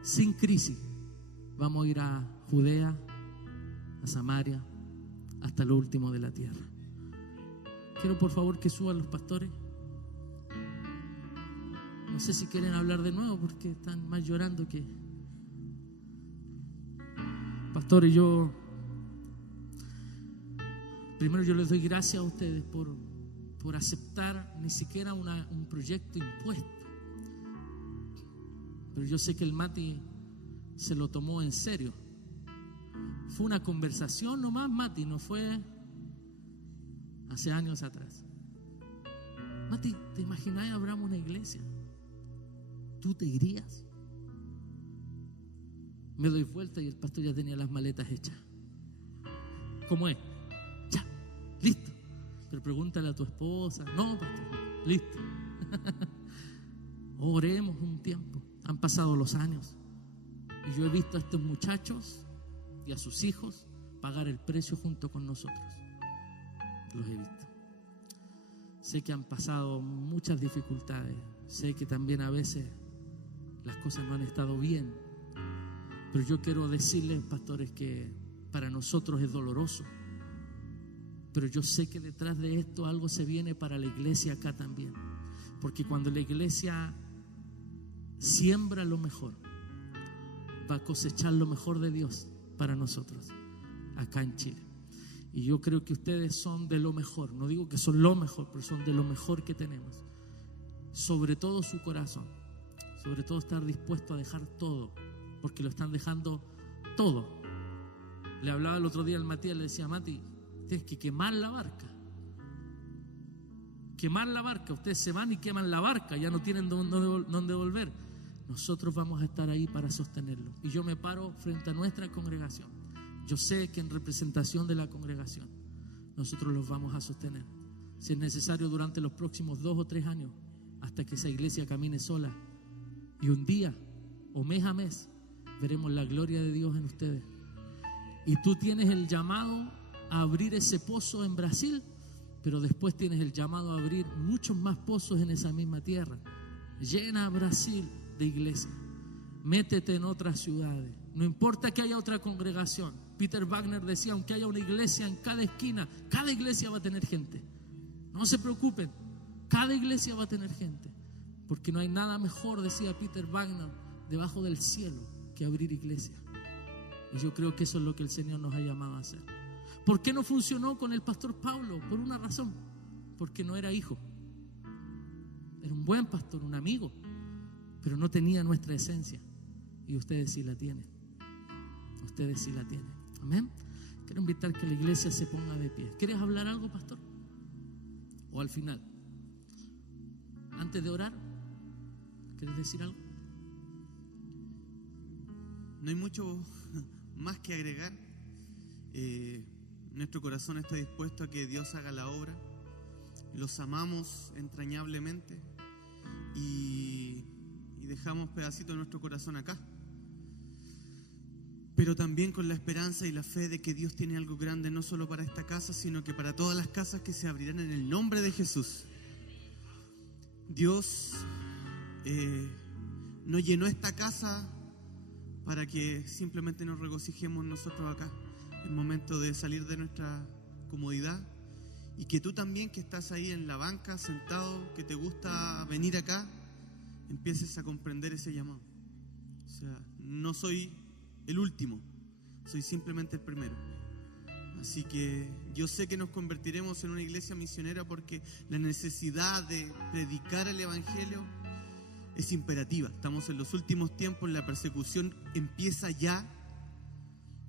Sin crisis vamos a ir a Judea, a Samaria, hasta lo último de la tierra. Quiero por favor que suban los pastores. No sé si quieren hablar de nuevo porque están más llorando que... Pastores, primero yo les doy gracias a ustedes por aceptar ni siquiera un proyecto impuesto. Pero yo sé que el Mati se lo tomó en serio. Fue una conversación nomás, Mati, no fue hace años atrás. Mati, ¿te imaginas que abramos una iglesia? ¿Tú te irías? Me doy vuelta y el pastor ya tenía las maletas hechas. ¿Cómo es? Ya, listo. Pero pregúntale a tu esposa. No, pastor, listo. Oremos un tiempo. Han pasado los años y yo he visto a estos muchachos y a sus hijos pagar el precio junto con nosotros. Los he visto. Sé que han pasado muchas dificultades. Sé que también a veces las cosas no han estado bien. Pero yo quiero decirles, pastores, que para nosotros es doloroso. Pero yo sé que detrás de esto algo se viene para la iglesia acá también. Porque cuando la iglesia siembra lo mejor, va a cosechar lo mejor de Dios para nosotros acá en Chile. Y yo creo que ustedes son de lo mejor. No digo que son lo mejor, pero son de lo mejor que tenemos. Sobre todo su corazón. Sobre todo estar dispuesto a dejar todo, porque lo están dejando todo. Le hablaba el otro día al Matías, le decía: Mati, tienes que quemar la barca. Quemar la barca. Ustedes se van y queman la barca, ya no tienen dónde volver. Nosotros vamos a estar ahí para sostenerlo. Y yo me paro frente a nuestra congregación. Yo sé que en representación de la congregación nosotros los vamos a sostener. Si es necesario, durante los próximos 2 o 3 años, hasta que esa iglesia camine sola. Y un día, o mes a mes, veremos la gloria de Dios en ustedes. Y tú tienes el llamado a abrir ese pozo en Brasil, pero después tienes el llamado a abrir muchos más pozos en esa misma tierra. Llena Brasil de iglesia. Métete en otras ciudades. No importa que haya otra congregación. Peter Wagner decía: aunque haya una iglesia en cada esquina, cada iglesia va a tener gente. No se preocupen, cada iglesia va a tener gente, porque no hay nada mejor, decía Peter Wagner, debajo del cielo que abrir iglesia. Y yo creo que eso es lo que el Señor nos ha llamado a hacer. ¿Por qué no funcionó con el pastor Pablo? Por una razón, porque no era hijo. Era un buen pastor, un amigo, pero no tenía nuestra esencia. Y ustedes sí la tienen. Ustedes sí la tienen. Amén. Quiero invitar que la iglesia se ponga de pie. ¿Quieres hablar algo, pastor? ¿O al final? Antes de orar, ¿quieres decir algo? No hay mucho más que agregar. Nuestro corazón está dispuesto a que Dios haga la obra. Los amamos entrañablemente y dejamos pedacitos de nuestro corazón acá. Pero también con la esperanza y la fe de que Dios tiene algo grande, no solo para esta casa, sino que para todas las casas que se abrirán en el nombre de Jesús. Dios no llenó esta casa para que simplemente nos regocijemos nosotros acá, el momento de salir de nuestra comodidad, y que tú también, que estás ahí en la banca sentado, que te gusta venir acá, empieces a comprender ese llamado. O sea, no soy el último, soy simplemente el primero. Así que yo sé que nos convertiremos en una iglesia misionera, porque la necesidad de predicar el evangelio es imperativa. Estamos en los últimos tiempos, la persecución empieza ya.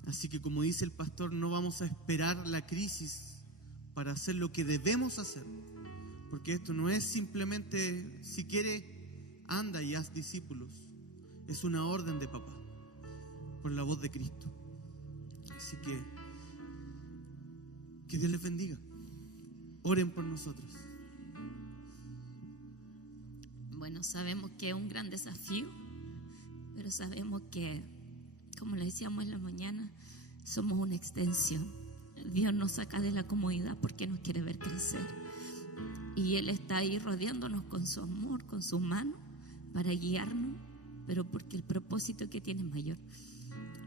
Así que, como dice el pastor, no vamos a esperar la crisis para hacer lo que debemos hacer, porque esto no es simplemente, si quiere, anda y haz discípulos. Es una orden de papá, por la voz de Cristo. Así que Dios les bendiga. Oren por nosotros. Bueno, sabemos que es un gran desafío, pero sabemos que, como le decíamos en la mañana, somos una extensión. Dios nos saca de la comodidad porque nos quiere ver crecer. Y Él está ahí rodeándonos con su amor, con su mano, para guiarnos, pero porque el propósito que tiene es mayor.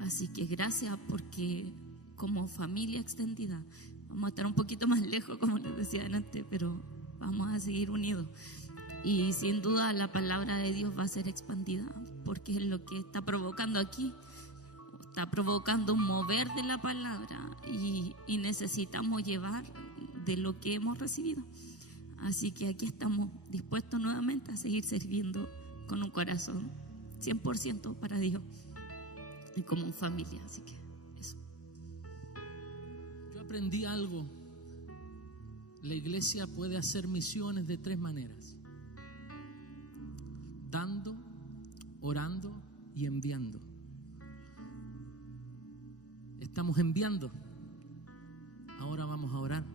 Así que gracias, porque como familia extendida vamos a estar un poquito más lejos, como les decía antes, pero vamos a seguir unidos. Y sin duda la palabra de Dios va a ser expandida, porque es lo que está provocando aquí. Está provocando un mover de la palabra y necesitamos llevar de lo que hemos recibido. Así que aquí estamos dispuestos nuevamente a seguir sirviendo con un corazón 100% para Dios y como familia. Así que eso. Yo aprendí algo. La iglesia puede hacer misiones de 3 maneras: dando, orando y enviando. Estamos enviando, ahora vamos a orar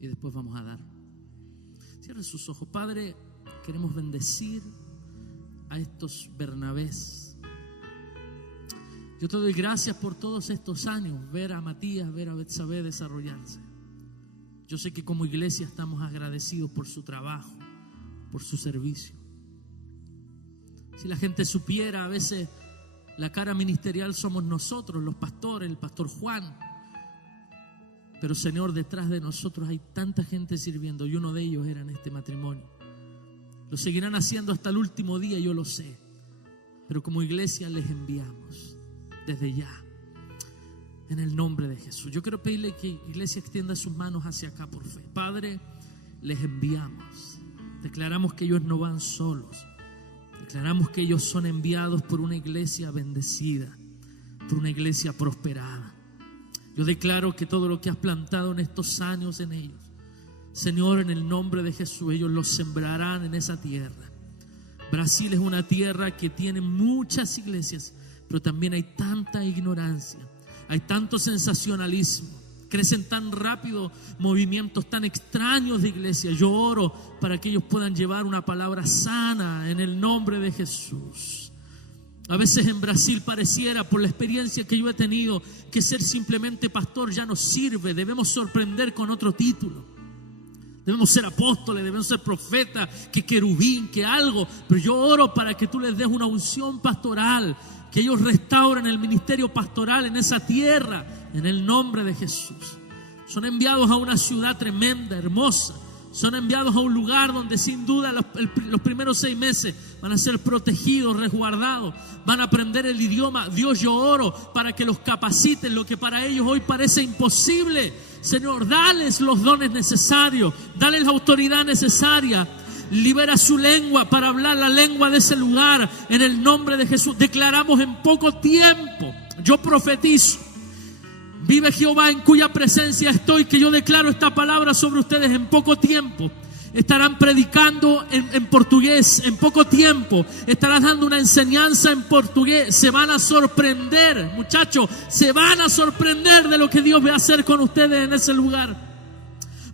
y después vamos a dar. Cierren sus ojos. Padre, queremos bendecir a estos Bernabés. Yo te doy gracias por todos estos años, ver a Matías, ver a Betsabé desarrollarse. Yo sé que como iglesia estamos agradecidos por su trabajo, por su servicio. Si la gente supiera, a veces la cara ministerial somos nosotros, los pastores, el pastor Juan. Pero Señor, detrás de nosotros hay tanta gente sirviendo, y uno de ellos era en este matrimonio. Lo seguirán haciendo hasta el último día, yo lo sé. Pero como iglesia les enviamos desde ya, en el nombre de Jesús. Yo quiero pedirle que la iglesia extienda sus manos hacia acá por fe. Padre, les enviamos. Declaramos que ellos no van solos. Declaramos que ellos son enviados por una iglesia bendecida, por una iglesia prosperada. Yo declaro que todo lo que has plantado en estos años en ellos, Señor, en el nombre de Jesús, ellos lo sembrarán en esa tierra. Brasil es una tierra que tiene muchas iglesias, pero también hay tanta ignorancia, hay tanto sensacionalismo. Crecen tan rápido movimientos tan extraños de iglesia. Yo oro para que ellos puedan llevar una palabra sana en el nombre de Jesús. A veces en Brasil pareciera, por la experiencia que yo he tenido, que ser simplemente pastor ya no sirve. Debemos sorprender con otro título. Debemos ser apóstoles, debemos ser profetas, que querubín, que algo. Pero yo oro para que tú les des una unción pastoral, que ellos restauren el ministerio pastoral en esa tierra, en el nombre de Jesús. Son enviados a una ciudad tremenda, hermosa. Son enviados a un lugar donde sin duda los primeros 6 meses van a ser protegidos, resguardados. Van a aprender el idioma. Dios, yo oro para que los capaciten, lo que para ellos hoy parece imposible. Señor, dales los dones necesarios, dales la autoridad necesaria. Libera su lengua para hablar la lengua de ese lugar en el nombre de Jesús. Declaramos en poco tiempo, yo profetizo, vive Jehová en cuya presencia estoy, que yo declaro esta palabra sobre ustedes. En poco tiempo estarán predicando en portugués, en poco tiempo estarán dando una enseñanza en portugués. Se van a sorprender, muchachos, se van a sorprender de lo que Dios va a hacer con ustedes en ese lugar.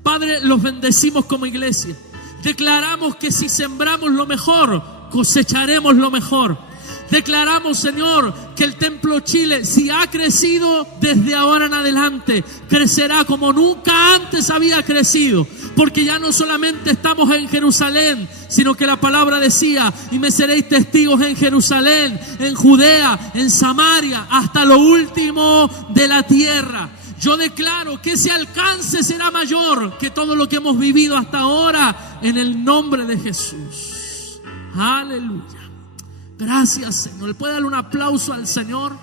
Padre, los bendecimos como iglesia. Declaramos que si sembramos lo mejor, cosecharemos lo mejor. Declaramos, Señor, que el Templo Chile, si ha crecido desde ahora en adelante, crecerá como nunca antes había crecido. Porque ya no solamente estamos en Jerusalén, sino que la palabra decía: y me seréis testigos en Jerusalén, en Judea, en Samaria, hasta lo último de la tierra. Yo declaro que ese alcance será mayor que todo lo que hemos vivido hasta ahora, en el nombre de Jesús. Aleluya. Gracias, Señor. ¿Le puede dar un aplauso al Señor?